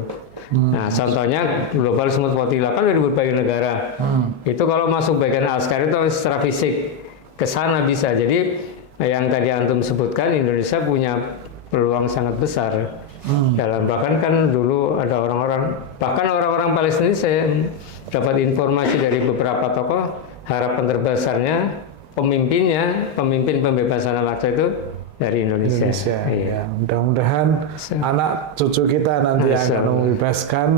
Nah, contohnya global smooth fortila kan dari berbagai negara. Itu kalau masuk bagian askari itu secara fisik ke sana bisa. Jadi yang tadi antum sebutkan, Indonesia punya peluang sangat besar. Dalam bahkan kan dulu ada bahkan orang-orang Palestina, saya dapat informasi dari beberapa tokoh, harapan terbesarnya pemimpin pembebasan Al-Aqsa itu dari Indonesia. Ya, mudah-mudahan anak cucu kita nanti akan membebaskan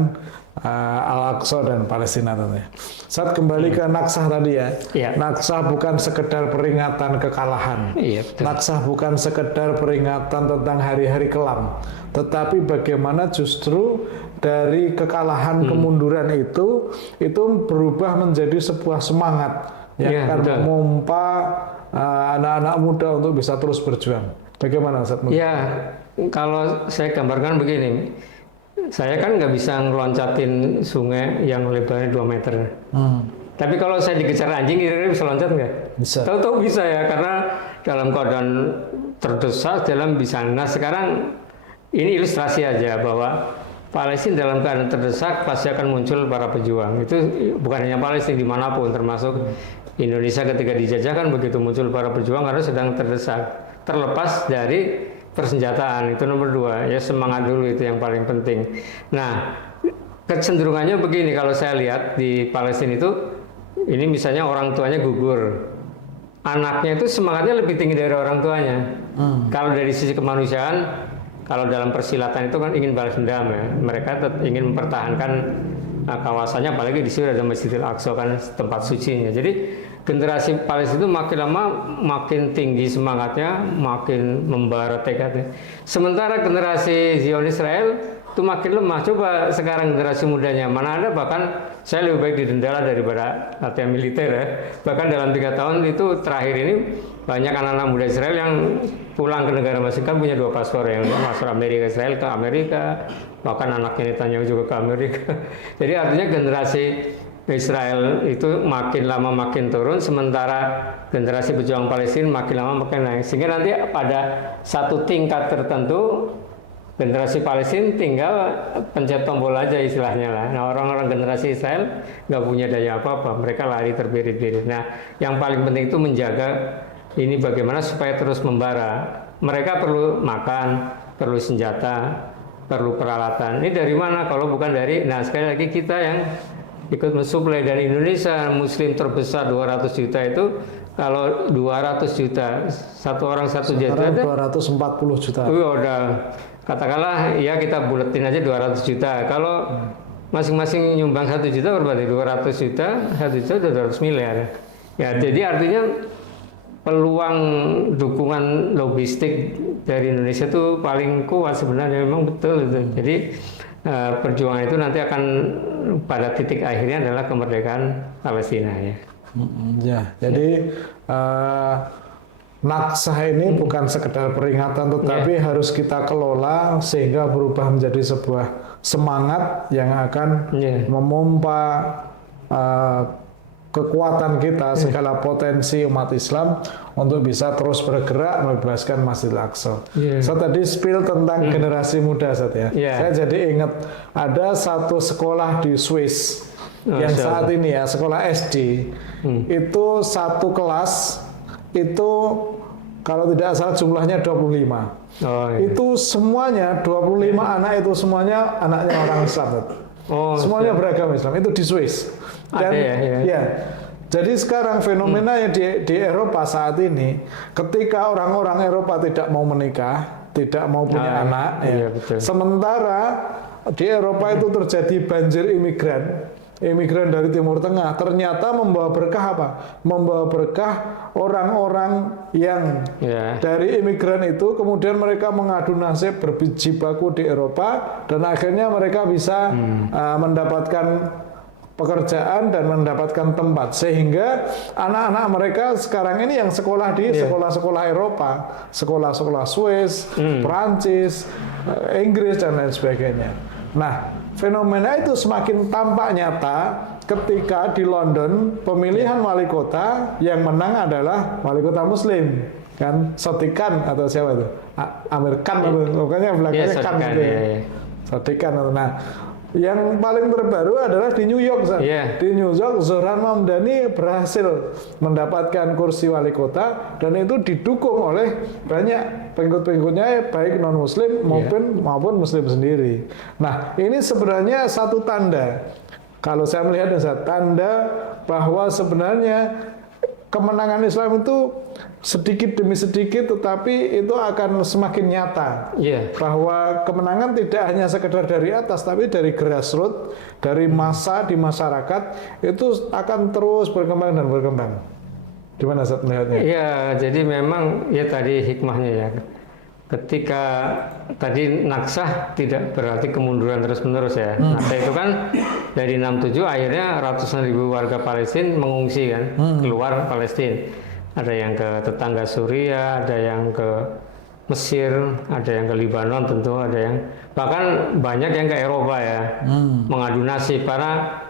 Al-Aqsa dan Palestina tentunya. Saat kembali ke Naksah tadi ya. Naksah bukan sekedar peringatan kekalahan. Naksah bukan sekedar peringatan tentang hari-hari kelam, tetapi bagaimana justru dari kekalahan kemunduran itu berubah menjadi sebuah semangat yang akan memompa anak-anak muda untuk bisa terus berjuang. Bagaimana Ustaz? Ya, kalau saya gambarkan begini, saya kan nggak bisa ngeloncatin sungai yang lebarnya 2 meter. Tapi kalau saya dikejar anjing, kira-kira bisa loncat nggak? Bisa. Tahu-tahu bisa ya, karena dalam keadaan terdesak dalam bisa. Nah sekarang ini ilustrasi aja bahwa Palestina dalam keadaan terdesak pasti akan muncul para pejuang. Itu bukan hanya Palestina, dimanapun, termasuk Indonesia ketika dijajah kan begitu muncul para pejuang karena sedang terdesak. Terlepas dari persenjataan, itu nomor 2 ya, semangat dulu itu yang paling penting. Nah kecenderungannya begini, kalau saya lihat di Palestina itu, ini misalnya orang tuanya gugur, anaknya itu semangatnya lebih tinggi dari orang tuanya. Kalau dari sisi kemanusiaan, kalau dalam persilatan itu kan ingin balas dendam ya, mereka ingin mempertahankan kawasannya, apalagi di sini ada Masjidil Aqsa kan, tempat sucinya. Jadi generasi Palestina itu makin lama makin tinggi semangatnya, makin membara tekadnya. Sementara generasi Zion Israel itu makin lemah. Coba sekarang generasi mudanya, mana ada, bahkan saya lebih baik didenda daripada latihan militer ya. Bahkan dalam 3 tahun itu terakhir ini banyak anak-anak muda Israel yang pulang ke negara masing kan punya 2 paspor, yang paspor Amerika Israel ke Amerika, bahkan anaknya Netanyahu juga ke Amerika. Jadi artinya generasi Israel itu makin lama makin turun, sementara generasi pejuang Palestina makin lama makin naik. Sehingga nanti pada satu tingkat tertentu generasi Palestina tinggal pencet tombol aja istilahnya lah. Nah orang-orang generasi Israel nggak punya daya apa-apa, mereka lari terbirit-birit. Nah yang paling penting itu menjaga ini bagaimana supaya terus membara. Mereka perlu makan, perlu senjata, perlu peralatan. Ini dari mana kalau bukan dari, nah sekali lagi kita yang ikut mensuplai. dari Indonesia, Muslim terbesar 200 juta itu, kalau 200 juta, satu orang 1 juta, 240 juta. Udah, katakanlah ya kita buletin aja 200 juta. Kalau masing-masing nyumbang 1 juta berarti 200 juta, 1 juta udah 200 miliar. Ya, jadi artinya peluang dukungan logistik dari Indonesia itu paling kuat sebenarnya, memang betul itu. Jadi perjuangan itu nanti akan pada titik akhirnya adalah kemerdekaan Palestina ya. Ya, jadi Naksah ini bukan sekedar peringatan, tetapi harus kita kelola sehingga berubah menjadi sebuah semangat yang akan memompa kekuatan kita, segala potensi umat Islam untuk bisa terus bergerak membebaskan Masjidil Aqsa. Saya tadi spill tentang generasi muda saja. Saya jadi ingat ada satu sekolah di Swiss yang saat ini ya, sekolah SD, itu satu kelas itu kalau tidak salah jumlahnya 25. Itu semuanya 25 anak itu semuanya anaknya orang Islam. Semuanya beragama Islam, itu di Swiss. Dan jadi sekarang fenomena yang di Eropa saat ini, ketika orang-orang Eropa tidak mau menikah, tidak mau punya anak, sementara di Eropa itu terjadi banjir imigran dari Timur Tengah, ternyata membawa berkah apa? Membawa berkah orang-orang yang dari imigran itu, kemudian mereka mengadu nasib berjibaku di Eropa, dan akhirnya mereka bisa mendapatkan pekerjaan dan mendapatkan tempat, sehingga anak-anak mereka sekarang ini yang sekolah di sekolah-sekolah Eropa, sekolah-sekolah Swiss, Perancis, Inggris dan lain sebagainya. Nah, fenomena itu semakin tampak nyata ketika di London pemilihan wali kota yang menang adalah wali kota Muslim, kan? Sadiq Khan atau siapa itu? Amir Khan, pokoknya belakangnya Khan gitu ya. Sadiq Khan. Nah, yang paling terbaru adalah di New York. Di New York, Zohran Mamdani berhasil mendapatkan kursi wali kota, dan itu didukung oleh banyak pengikut-pengikutnya, baik non-muslim maupun muslim sendiri. Nah, ini sebenarnya satu tanda, kalau saya melihat tanda bahwa sebenarnya kemenangan Islam itu sedikit demi sedikit, tetapi itu akan semakin nyata. Iya. Bahwa kemenangan tidak hanya sekedar dari atas, tapi dari grassroots, dari massa di masyarakat, itu akan terus berkembang dan berkembang. Gimana Ustaz melihatnya? Iya, jadi memang ya tadi hikmahnya ya. Ketika tadi naksah tidak berarti kemunduran terus-menerus ya. Naksah itu kan dari 67 akhirnya ratusan ribu warga Palestina mengungsi kan, keluar Palestina. Ada yang ke tetangga Suriah, ada yang ke Mesir, ada yang ke Libanon tentu, ada yang bahkan banyak yang ke Eropa ya, mengadu nasib karena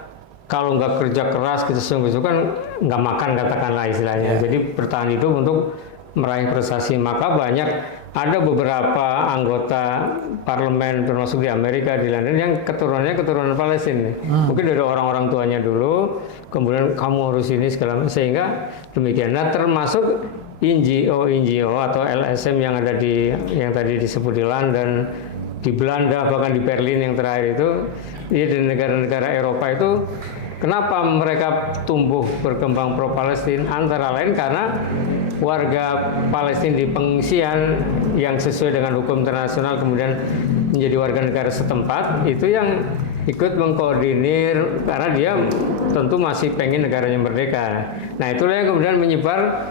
kalau nggak kerja keras kita sungguh-sungguh kan nggak makan katakanlah istilahnya. Jadi bertahan hidup untuk meraih prestasi, maka banyak ada beberapa anggota parlemen termasuk di Amerika, di London yang keturunannya keturunan Palestina. Mungkin dari orang-orang tuanya dulu, kemudian kamu harus ini segala macam, sehingga demikian. Nah, termasuk NGO atau LSM yang ada di yang tadi disebut di London, di Belanda, bahkan di Berlin yang terakhir itu, ya di negara-negara Eropa itu. Kenapa mereka tumbuh berkembang pro-Palestina? Antara lain karena warga Palestina di pengungsian yang sesuai dengan hukum internasional kemudian menjadi warga negara setempat, itu yang ikut mengkoordinir karena dia tentu masih pengen negaranya merdeka. Nah, itulah yang kemudian menyebar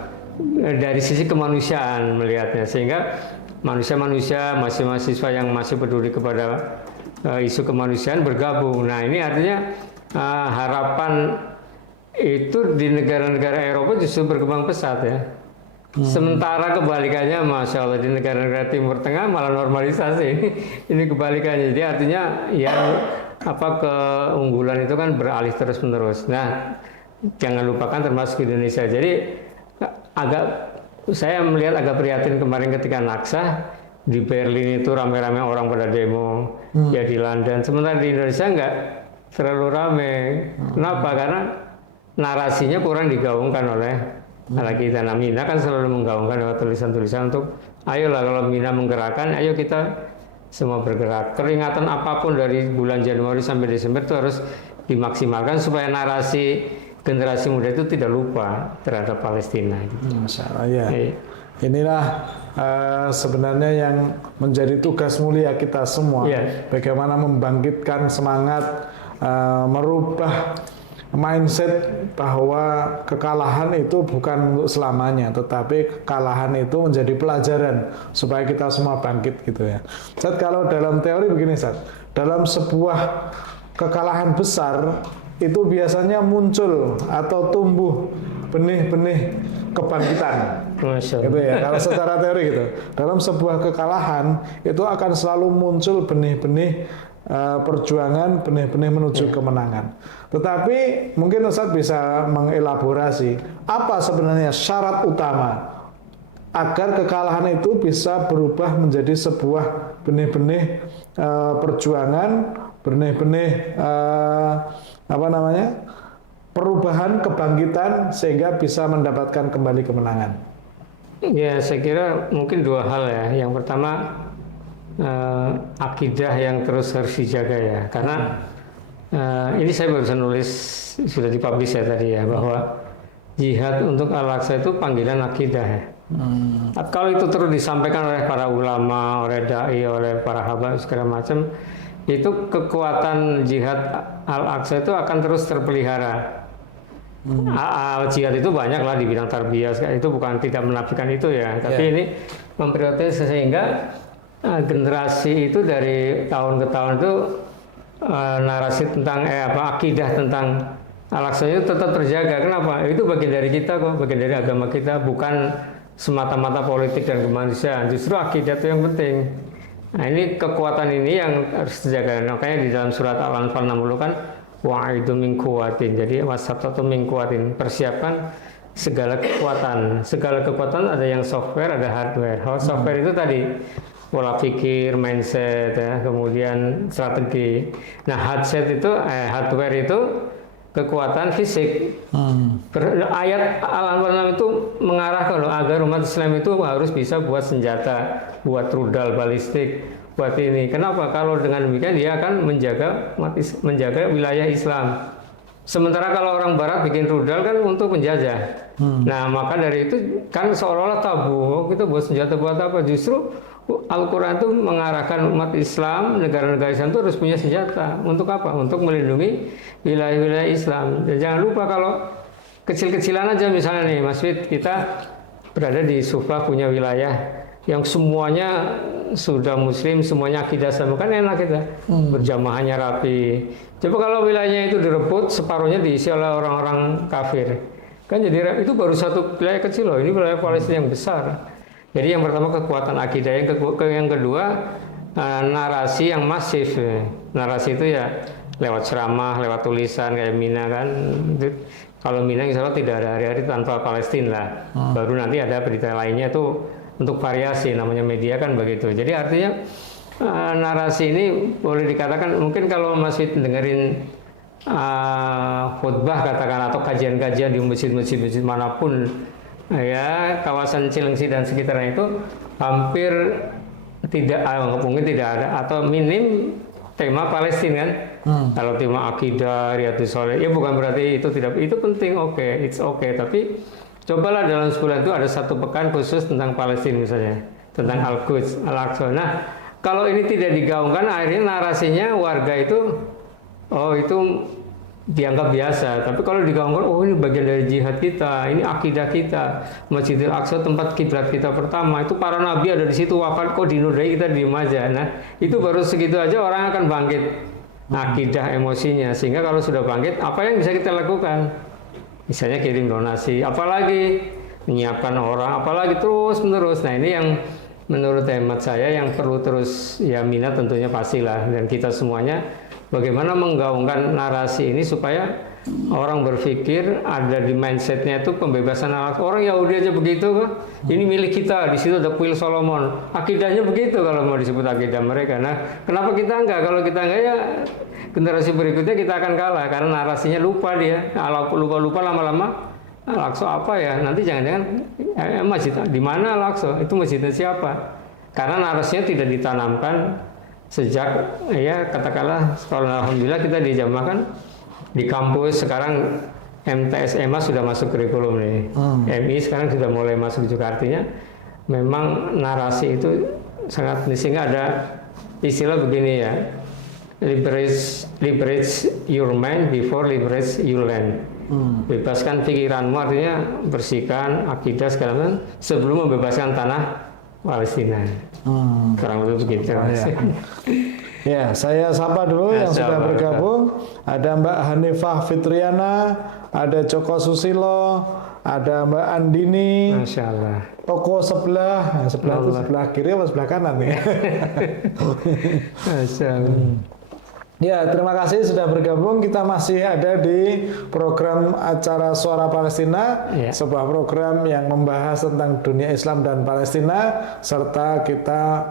dari sisi kemanusiaan melihatnya, sehingga manusia-manusia, mahasiswa yang masih peduli kepada isu kemanusiaan bergabung. Nah, ini artinya harapan itu di negara-negara Eropa justru berkembang pesat ya. Sementara kebalikannya, Masya Allah, di negara-negara Timur Tengah malah normalisasi. Ini kebalikannya. Jadi artinya ya keunggulan itu kan beralih terus-menerus. Nah, jangan lupakan termasuk Indonesia. Jadi saya melihat agak prihatin kemarin ketika Naksah di Berlin itu rame-rame orang pada demo, ya di London. Sementara di Indonesia enggak terlalu rame. Kenapa? Karena narasinya kurang digaungkan oleh kita. Nah, Mina kan selalu menggaungkan lewat tulisan-tulisan untuk ayolah kalau Mina menggerakkan, ayo kita semua bergerak. Keringatan apapun dari bulan Januari sampai Desember itu harus dimaksimalkan supaya narasi generasi muda itu tidak lupa terhadap Palestina. Masya Allah, ya. Inilah sebenarnya yang menjadi tugas mulia kita semua. Bagaimana membangkitkan semangat, merubah mindset bahwa kekalahan itu bukan untuk selamanya, tetapi kekalahan itu menjadi pelajaran supaya kita semua bangkit gitu ya. Ustaz, kalau dalam teori begini Ustaz, dalam sebuah kekalahan besar itu biasanya muncul atau tumbuh benih-benih kebangkitan. Gitu ya. Kalau secara teori gitu, dalam sebuah kekalahan itu akan selalu muncul benih-benih perjuangan, benih-benih menuju kemenangan. Tetapi mungkin Ustaz bisa mengelaborasi apa sebenarnya syarat utama agar kekalahan itu bisa berubah menjadi sebuah benih-benih perjuangan, benih-benih perubahan, kebangkitan sehingga bisa mendapatkan kembali kemenangan. Ya, saya kira mungkin dua hal ya. Yang pertama akidah yang terus harus dijaga ya, karena ini saya barusan nulis, sudah dipublish ya tadi ya, bahwa jihad untuk Al-Aqsa itu panggilan akidah ya. Kalau itu terus disampaikan oleh para ulama, oleh dai, oleh para habaib segala macam, itu kekuatan jihad Al-Aqsa itu akan terus terpelihara. Jihad itu banyak lah di bidang tarbiyah, itu bukan tidak menafikan itu ya, tapi ini memprioritaskan sehingga generasi itu dari tahun ke tahun itu narasi tentang akidah tentang Al-Aqsa itu tetap terjaga. Kenapa? Itu bagian dari kita kok, bagian dari agama kita, bukan semata-mata politik dan kemanusiaan. Justru akidah itu yang penting. Nah, ini kekuatan ini yang harus dijaga. Makanya di dalam surat Al-Anfal 60 kan wa'idu min quwwatin. Jadi wasatatu min quwwatin, persiapkan segala kekuatan. Segala kekuatan ada yang software, ada hardware. Kalau software itu tadi pola pikir, mindset, ya, kemudian strategi. Nah, hardware itu kekuatan fisik. Ayat Al-Anfal itu mengarahkan agar umat Islam itu harus bisa buat senjata, buat rudal balistik, buat ini. Kenapa? Kalau dengan demikian dia akan menjaga wilayah Islam. Sementara kalau orang Barat bikin rudal kan untuk penjajah. Nah, maka dari itu kan seolah-olah tabu, kita buat senjata buat apa? Justru Al-Quran itu mengarahkan umat Islam, negara-negara Islam itu harus punya senjata. Untuk apa? Untuk melindungi wilayah-wilayah Islam. Dan jangan lupa kalau kecil-kecilan aja misalnya nih, Mas Fit, kita berada di Suflah punya wilayah yang semuanya sudah Muslim, semuanya akidah sama, kan enak kita. Berjamaahnya rapi. Coba kalau wilayahnya itu direbut, separuhnya diisi oleh orang-orang kafir. Kan jadi itu baru satu wilayah kecil loh, ini wilayah Palestina yang besar. Jadi yang pertama kekuatan akidah, yang kedua narasi yang masif. Narasi itu ya lewat ceramah, lewat tulisan kayak Mina kan. Kalau Mina insya Allah tidak ada hari-hari tanpa Palestina lah. Baru nanti ada berita lainnya tuh untuk variasi, namanya media kan begitu. Jadi artinya narasi ini boleh dikatakan mungkin kalau masih dengerin khutbah katakan atau kajian-kajian di masjid-masjid manapun ya kawasan Cilengsi dan sekitarnya itu hampir tidak mungkin tidak ada atau minim tema Palestina kan. Kalau tema akidah Riyadhus Shalihin ya bukan berarti itu tidak, itu penting, it's okay, tapi cobalah dalam sebulan itu ada satu pekan khusus tentang Palestina misalnya, tentang Al-Quds, Al-Aqsa. Nah, kalau ini tidak digaungkan akhirnya narasinya warga itu itu dianggap biasa, tapi kalau digaungkan, ini bagian dari jihad kita, ini akidah kita, Masjidil Aqsa tempat kiblat kita pertama, itu para nabi ada di situ wafat, kok dinodai kita diem aja. Nah, itu baru segitu aja orang akan bangkit akidah emosinya, sehingga kalau sudah bangkit, apa yang bisa kita lakukan? Misalnya kirim donasi, apalagi menyiapkan orang, apalagi terus menerus. Nah, ini yang menurut hemat saya yang perlu terus ya minat tentunya pastilah, dan kita semuanya bagaimana menggaungkan narasi ini supaya orang berpikir ada di mindsetnya itu pembebasan anak. Orang Yahudi aja begitu kan, ini milik kita, di situ ada kuil Solomon, akidahnya begitu kalau mau disebut akidah mereka. Nah, kenapa kita enggak? Kalau kita enggak ya generasi berikutnya kita akan kalah karena narasinya lupa dia. Lupa lama-lama Al-Aqsa apa ya? Nanti jangan-jangan masjid di mana Al-Aqsa? Itu masjidnya siapa? Karena narasinya tidak ditanamkan sejak ya katakanlah kalau alhamdulillah kita dijamakan di kampus. Sekarang MTS EMA sudah masuk kurikulum nih. MI sekarang sudah mulai masuk juga, artinya memang narasi itu sangat, sehingga ada istilah begini ya, liberate your mind before liberate your land. Bebaskan pikiranmu, artinya bersihkan akidah segala macam sebelum membebaskan tanah Palestina. Kurang lebih begitu. Ya, saya sapa dulu yang sudah bergabung. Ada Mbak Hanifah Fitriana, ada Joko Susilo, ada Mbak Andini. Masya Allah. Toko sebelah, sebelah itu sebelah kiri atau sebelah kanan ya? Masya Allah. Ya, terima kasih sudah bergabung. Kita masih ada di program acara Suara Palestina, sebuah program yang membahas tentang dunia Islam dan Palestina, serta kita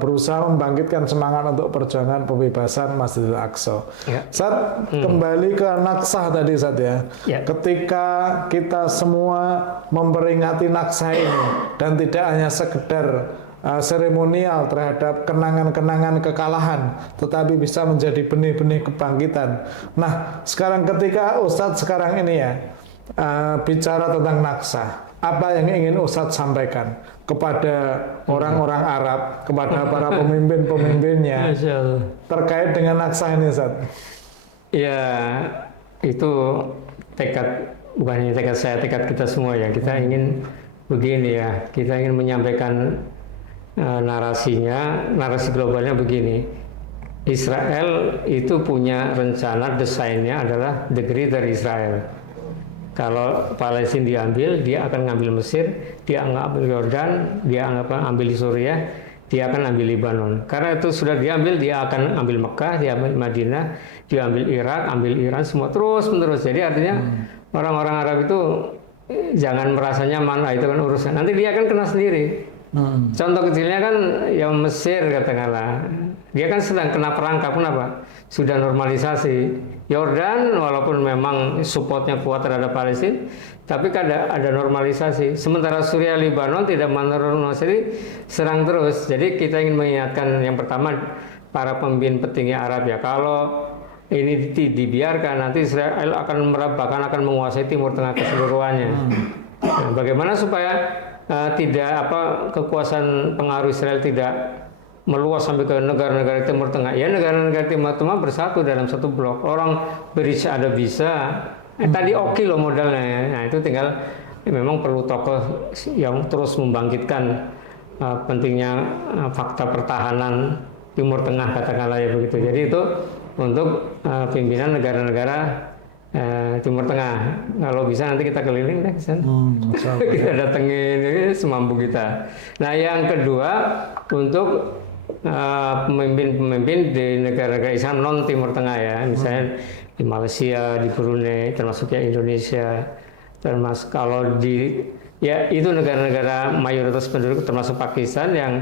berusaha membangkitkan semangat untuk perjuangan pembebasan Masjidil Aqsa. Saat kembali ke Naksah tadi, Saat ya. Ketika kita semua memperingati Naksah ini dan tidak hanya sekedar seremonial terhadap kenangan-kenangan kekalahan, tetapi bisa menjadi benih-benih kebangkitan. Nah, sekarang ketika Ustadz sekarang ini ya bicara tentang Naksah, apa yang ingin Ustadz sampaikan kepada orang-orang Arab, kepada para pemimpin-pemimpinnya terkait dengan Naksah ini, Ustadz? Ya, itu tekad, bukan hanya tekad saya, tekad kita semua ya. Kita ingin begini ya, kita ingin menyampaikan narasinya, narasi globalnya begini. Israel itu punya rencana, desainnya adalah the Greater Israel. Kalau Palestina diambil, dia akan ngambil Mesir, dia ngambil Yordan, dia ambil Suriah, dia akan ambil Lebanon. Karena itu sudah diambil, dia akan ambil Mekah, dia ambil Madinah, dia ambil Irak, ambil Iran, semua terus menerus. Jadi artinya orang-orang Arab itu jangan merasa nyaman, itu kan urusan. Nanti dia akan kena sendiri. Contoh kecilnya kan yang Mesir katakanlah, dia kan sedang kena perangkap. Kenapa? Sudah normalisasi. Yordan walaupun memang supportnya kuat terhadap Palestina, tapi kan ada normalisasi. Sementara Suriah, Lebanon tidak menormalisasi, serang terus. Jadi kita ingin mengingatkan yang pertama para pemimpin petinggi Arab ya, kalau dibiarkan, nanti Israel akan akan menguasai Timur Tengah keseluruhannya. Nah, bagaimana supaya kekuasaan pengaruh Israel tidak meluas sampai ke negara-negara Timur Tengah? Ya, negara-negara Timur Tengah bersatu dalam satu blok. Orang bisa tadi oke loh modalnya. Nah, itu tinggal memang perlu tokoh yang terus membangkitkan pentingnya fakta pertahanan Timur Tengah, katakanlah ya begitu. Jadi itu untuk pimpinan negara-negara Timur Tengah. Kalau bisa nanti kita keliling deh ke sana. Kita datengin semampu kita. Nah, yang kedua untuk pemimpin-pemimpin di negara-negara Islam non Timur Tengah ya, misalnya di Malaysia, di Brunei, termasuk ya Indonesia, termasuk kalau itu negara-negara mayoritas penduduk termasuk Pakistan, yang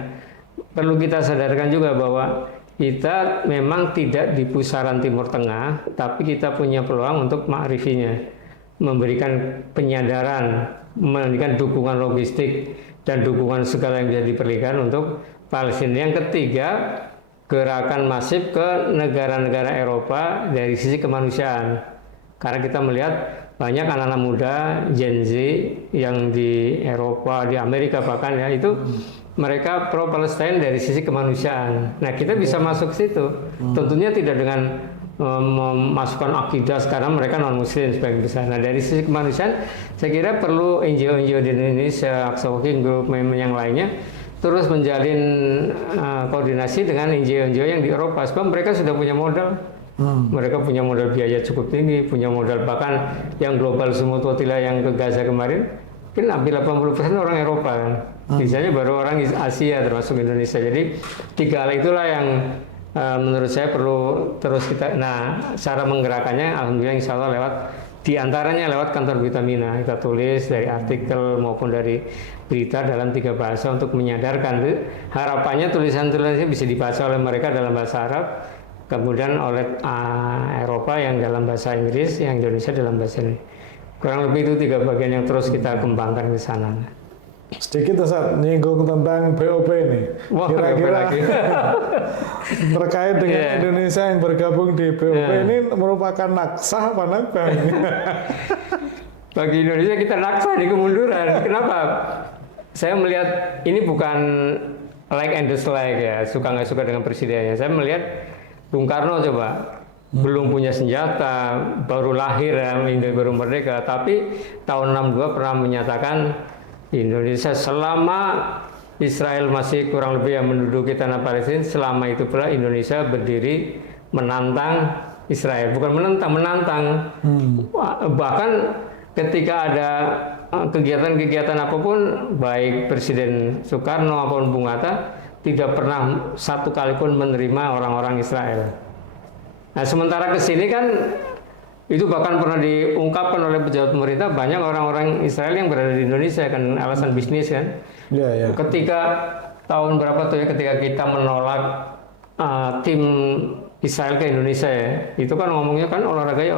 perlu kita sadarkan juga bahwa kita memang tidak di pusaran Timur Tengah, tapi kita punya peluang untuk ma'rifinya, memberikan penyadaran, memberikan dukungan logistik dan dukungan segala yang bisa diperlukan untuk Palestina. Yang ketiga, gerakan masif ke negara-negara Eropa dari sisi kemanusiaan. Karena kita melihat banyak anak-anak muda Gen Z yang di Eropa, di Amerika bahkan ya, itu mereka pro Palestina dari sisi kemanusiaan. Nah, kita bisa masuk ke situ. Tentunya tidak dengan memasukkan akidah karena mereka non muslim sebagian besar. Nah, dari sisi kemanusiaan saya kira perlu NGO-NGO di Indonesia, Aqsa Working Group, yang lainnya terus menjalin koordinasi dengan NGO-NGO yang di Eropa, sebab mereka sudah punya modal. Mereka punya modal biaya cukup tinggi, punya modal, bahkan yang global semut Watila yang ke Gaza kemarin mungkin hampir 80% orang Eropa kan. Misalnya baru orang Asia termasuk Indonesia. Jadi 3 hal itulah yang menurut saya perlu terus kita. Nah, cara menggerakkannya alhamdulillah insya Allah lewat, diantaranya lewat kantor Berita Mina. Kita tulis dari artikel maupun dari berita dalam 3 bahasa untuk menyadarkan. Harapannya tulisan-tulisannya bisa dibaca oleh mereka dalam bahasa Arab, kemudian oleh Eropa yang dalam bahasa Inggris, yang Indonesia dalam bahasa Indonesia. Kurang lebih itu 3 bagian yang terus kita kembangkan ke sana. Sedikit Ustaz, nyinggung tentang BOP ini. Kira-kira terkait dengan Indonesia yang bergabung di BOP ini merupakan naksah apa nakbah? Bagi Indonesia kita naksah di kemunduran. Kenapa? Saya melihat ini bukan like and dislike ya, suka nggak suka dengan presidennya. Saya melihat Bung Karno coba belum punya senjata, baru lahir ya, baru merdeka, tapi tahun 62 pernah menyatakan Indonesia selama Israel masih kurang lebih yang menduduki tanah Palestina, selama itu pula Indonesia berdiri menantang Israel, bukan menantang. Bahkan ketika ada kegiatan-kegiatan apapun, baik Presiden Soekarno maupun Bung Hatta tidak pernah satu kali pun menerima orang-orang Israel. Nah, sementara ke sini kan itu bahkan pernah diungkapkan oleh pejabat pemerintah, banyak orang-orang Israel yang berada di Indonesia kan alasan bisnis kan. Ya. Ketika tahun berapa tuh ya, ketika kita menolak tim Israel ke Indonesia ya, itu kan ngomongnya kan olahraga.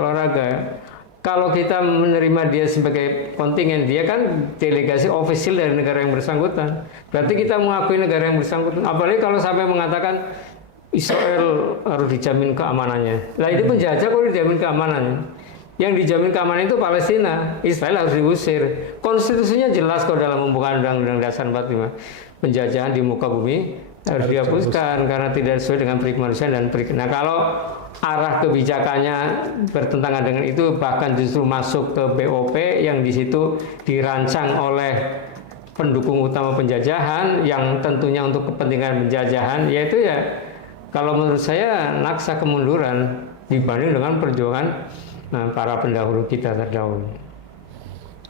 Kalau kita menerima dia sebagai kontingen, dia kan delegasi ofisial dari negara yang bersangkutan. Berarti kita mengakui negara yang bersangkutan. Apalagi kalau sampai mengatakan Israel harus dijamin keamanannya. Lah itu penjajah kok dijamin keamanannya. Yang dijamin keamanan itu Palestina. Israel harus diusir. Konstitusinya jelas kok dalam pembukaan Undang-Undang Dasar 45. Penjajahan di muka bumi harus dihapuskan karena tidak sesuai dengan peri kemanusiaan dan peri. Nah, kalau arah kebijakannya bertentangan dengan itu, bahkan justru masuk ke BOP yang di situ dirancang oleh pendukung utama penjajahan yang tentunya untuk kepentingan penjajahan, yaitu ya kalau menurut saya naksa kemunduran dibanding dengan perjuangan para pendahulu kita terdahulu.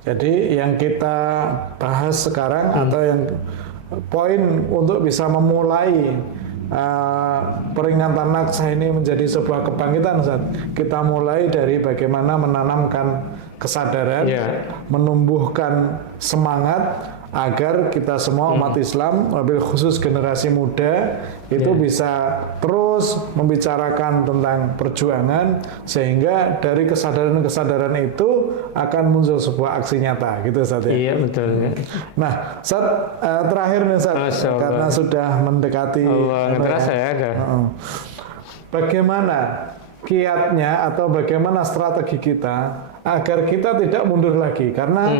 Jadi yang kita bahas sekarang atau yang poin untuk bisa memulai peringatan Naksa ini menjadi sebuah kebangkitan, Ustaz. Kita mulai dari bagaimana menanamkan kesadaran, menumbuhkan semangat agar kita semua umat Islam, lebih khusus generasi muda, itu bisa terus membicarakan tentang perjuangan, sehingga dari kesadaran-kesadaran itu akan muncul sebuah aksi nyata, gitu Ustaz ya? Iya, betul. Nah, Ustaz, terakhir nih Ustaz, karena sudah mendekati terasa ya, bagaimana kiatnya atau bagaimana strategi kita agar kita tidak mundur lagi, karena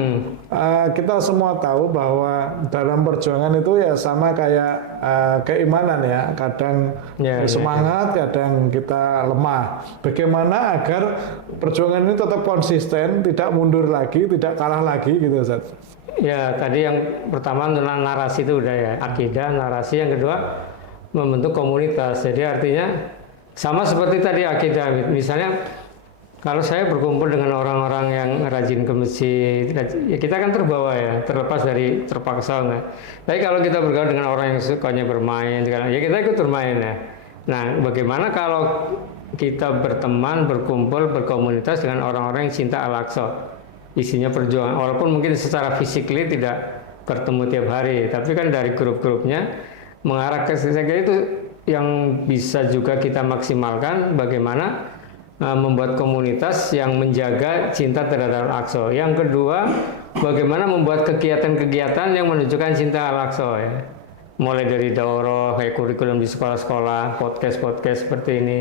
kita semua tahu bahwa dalam perjuangan itu ya sama kayak keimanan ya, kadang semangat, kadang kita lemah. Bagaimana agar perjuangan ini tetap konsisten, tidak mundur lagi, tidak kalah lagi gitu, Ustaz. Ya, tadi yang pertama tentang narasi itu udah ya, akidah, narasi. Yang kedua membentuk komunitas. Jadi artinya sama seperti tadi akidah, misalnya kalau saya berkumpul dengan orang-orang yang rajin ke masjid, ya kita kan terbawa ya, terlepas dari terpaksa enggak. Tapi kalau kita bergaul dengan orang yang sukanya bermain, ya kita ikut bermain ya. Nah, bagaimana kalau kita berteman, berkumpul, berkomunitas dengan orang-orang yang cinta Al-Aqsa? Isinya perjuangan, walaupun mungkin secara fisikly tidak bertemu tiap hari, tapi kan dari grup-grupnya mengarah ke saya kira itu yang bisa juga kita maksimalkan, bagaimana membuat komunitas yang menjaga cinta terhadap Al-Aqsa. Yang kedua, bagaimana membuat kegiatan-kegiatan yang menunjukkan cinta Al-Aqsa ya. Mulai dari daurah, kayak kurikulum di sekolah-sekolah, podcast-podcast seperti ini.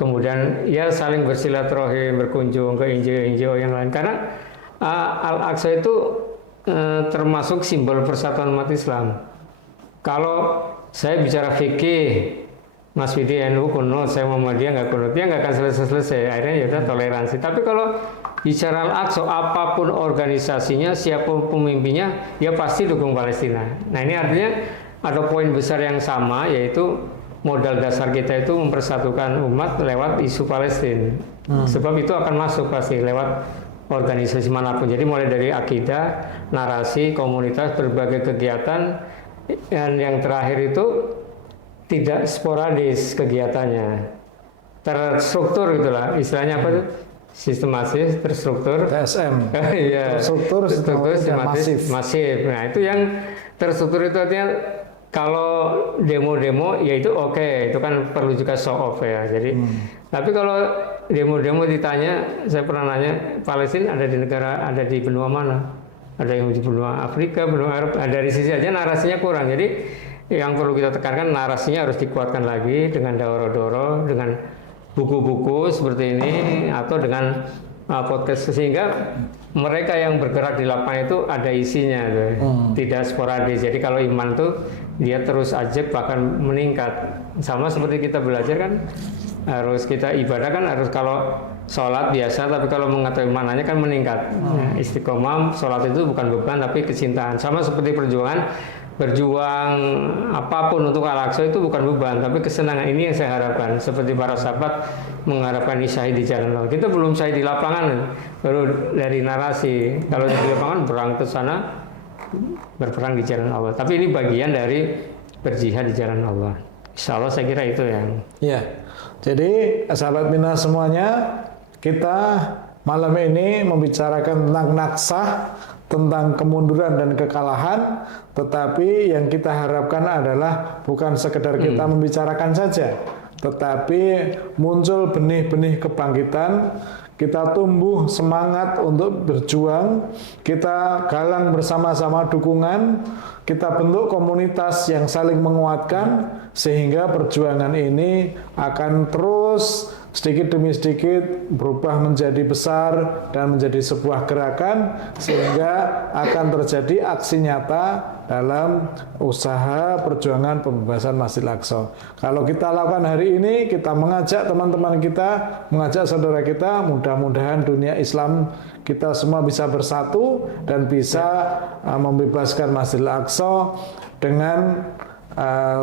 Kemudian ya saling bersilaturahim, berkunjung ke NGO-NGO yang lain. Karena Al-Aqsa itu termasuk simbol persatuan umat Islam. Kalau saya bicara fikih, Mas Widi NU kunut, saya Muhammadiyah nggak kunut, dia nggak akan selesai-selesai. Akhirnya ya udah toleransi. Tapi kalau bicara Al-Aqsa, apapun organisasinya, siapapun pemimpinnya, ya pasti dukung Palestina. Nah ini artinya ada poin besar yang sama, yaitu modal dasar kita itu mempersatukan umat lewat isu Palestina. Sebab itu akan masuk pasti lewat organisasi manapun. Jadi mulai dari akidah, narasi, komunitas, berbagai kegiatan, dan yang terakhir itu tidak sporadis kegiatannya, terstruktur gitulah, istilahnya apa tuh? Sistematis, terstruktur, TSM. Iya. Terstruktur, sistematis, masif. Nah itu yang terstruktur itu artinya kalau demo-demo ya itu oke, itu kan perlu juga show off ya. Jadi tapi kalau demo-demo ditanya, saya pernah nanya, Palestina ada di negara, ada di benua mana? Ada yang di benua Afrika, benua Arab. Dari sisi aja narasinya kurang. Jadi yang perlu kita tekankan, narasinya harus dikuatkan lagi dengan daurah-daurah, dengan buku-buku seperti ini, atau dengan podcast, sehingga mereka yang bergerak di lapangan itu ada isinya, tidak sporadis. Jadi kalau iman tuh dia terus ajak, bahkan meningkat. Sama seperti kita belajar kan, harus kita ibadah kan harus, kalau sholat biasa, tapi kalau mengetahui maknanya kan meningkat. Istiqomah, sholat itu bukan beban tapi kecintaan. Sama seperti perjuangan, berjuang apapun untuk Al-Aqsa itu bukan beban tapi kesenangan. Ini yang saya harapkan, seperti para sahabat mengharapkan syahid di jalan Allah. Kita belum syahid di lapangan, baru dari narasi. Kalau di lapangan berang ke sana, berperang di jalan Allah. Tapi ini bagian dari berjihad di jalan Allah. Insya Allah saya kira itu yang. Ya, jadi sahabat Mina semuanya, kita malam ini membicarakan tentang naksah, tentang kemunduran dan kekalahan, tetapi yang kita harapkan adalah bukan sekedar kita membicarakan saja, tetapi muncul benih-benih kebangkitan, kita tumbuh semangat untuk berjuang, kita galang bersama-sama dukungan, kita bentuk komunitas yang saling menguatkan, sehingga perjuangan ini akan terus sedikit demi sedikit berubah menjadi besar dan menjadi sebuah gerakan, sehingga akan terjadi aksi nyata dalam usaha perjuangan pembebasan Masjidil Aqsa. Kalau kita lakukan hari ini, kita mengajak teman-teman kita, mengajak saudara kita, mudah-mudahan dunia Islam kita semua bisa bersatu dan bisa membebaskan Masjidil Aqsa dengan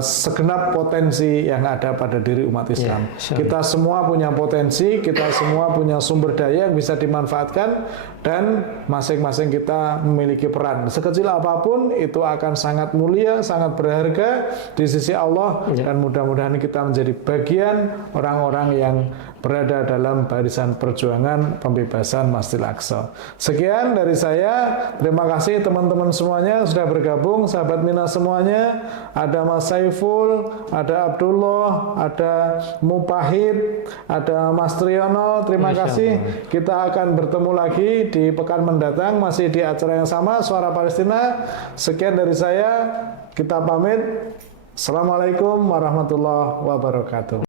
segenap potensi yang ada pada diri umat Islam. Kita semua punya potensi, kita semua punya sumber daya yang bisa dimanfaatkan, dan masing-masing kita memiliki peran. Sekecil apapun itu akan sangat mulia, sangat berharga di sisi Allah, dan mudah-mudahan kita menjadi bagian orang-orang yang berada dalam barisan perjuangan pembebasan Masjidil Aqsa. Sekian dari saya. Terima kasih teman-teman semuanya sudah bergabung, sahabat Mina semuanya. Ada Mas Saiful, ada Abdullah, ada Mupahid, ada Mas Triyono. Terima kasih. Kita akan bertemu lagi di pekan mendatang, masih di acara yang sama, Suara Palestina. Sekian dari saya. Kita pamit. Assalamualaikum warahmatullahi wabarakatuh.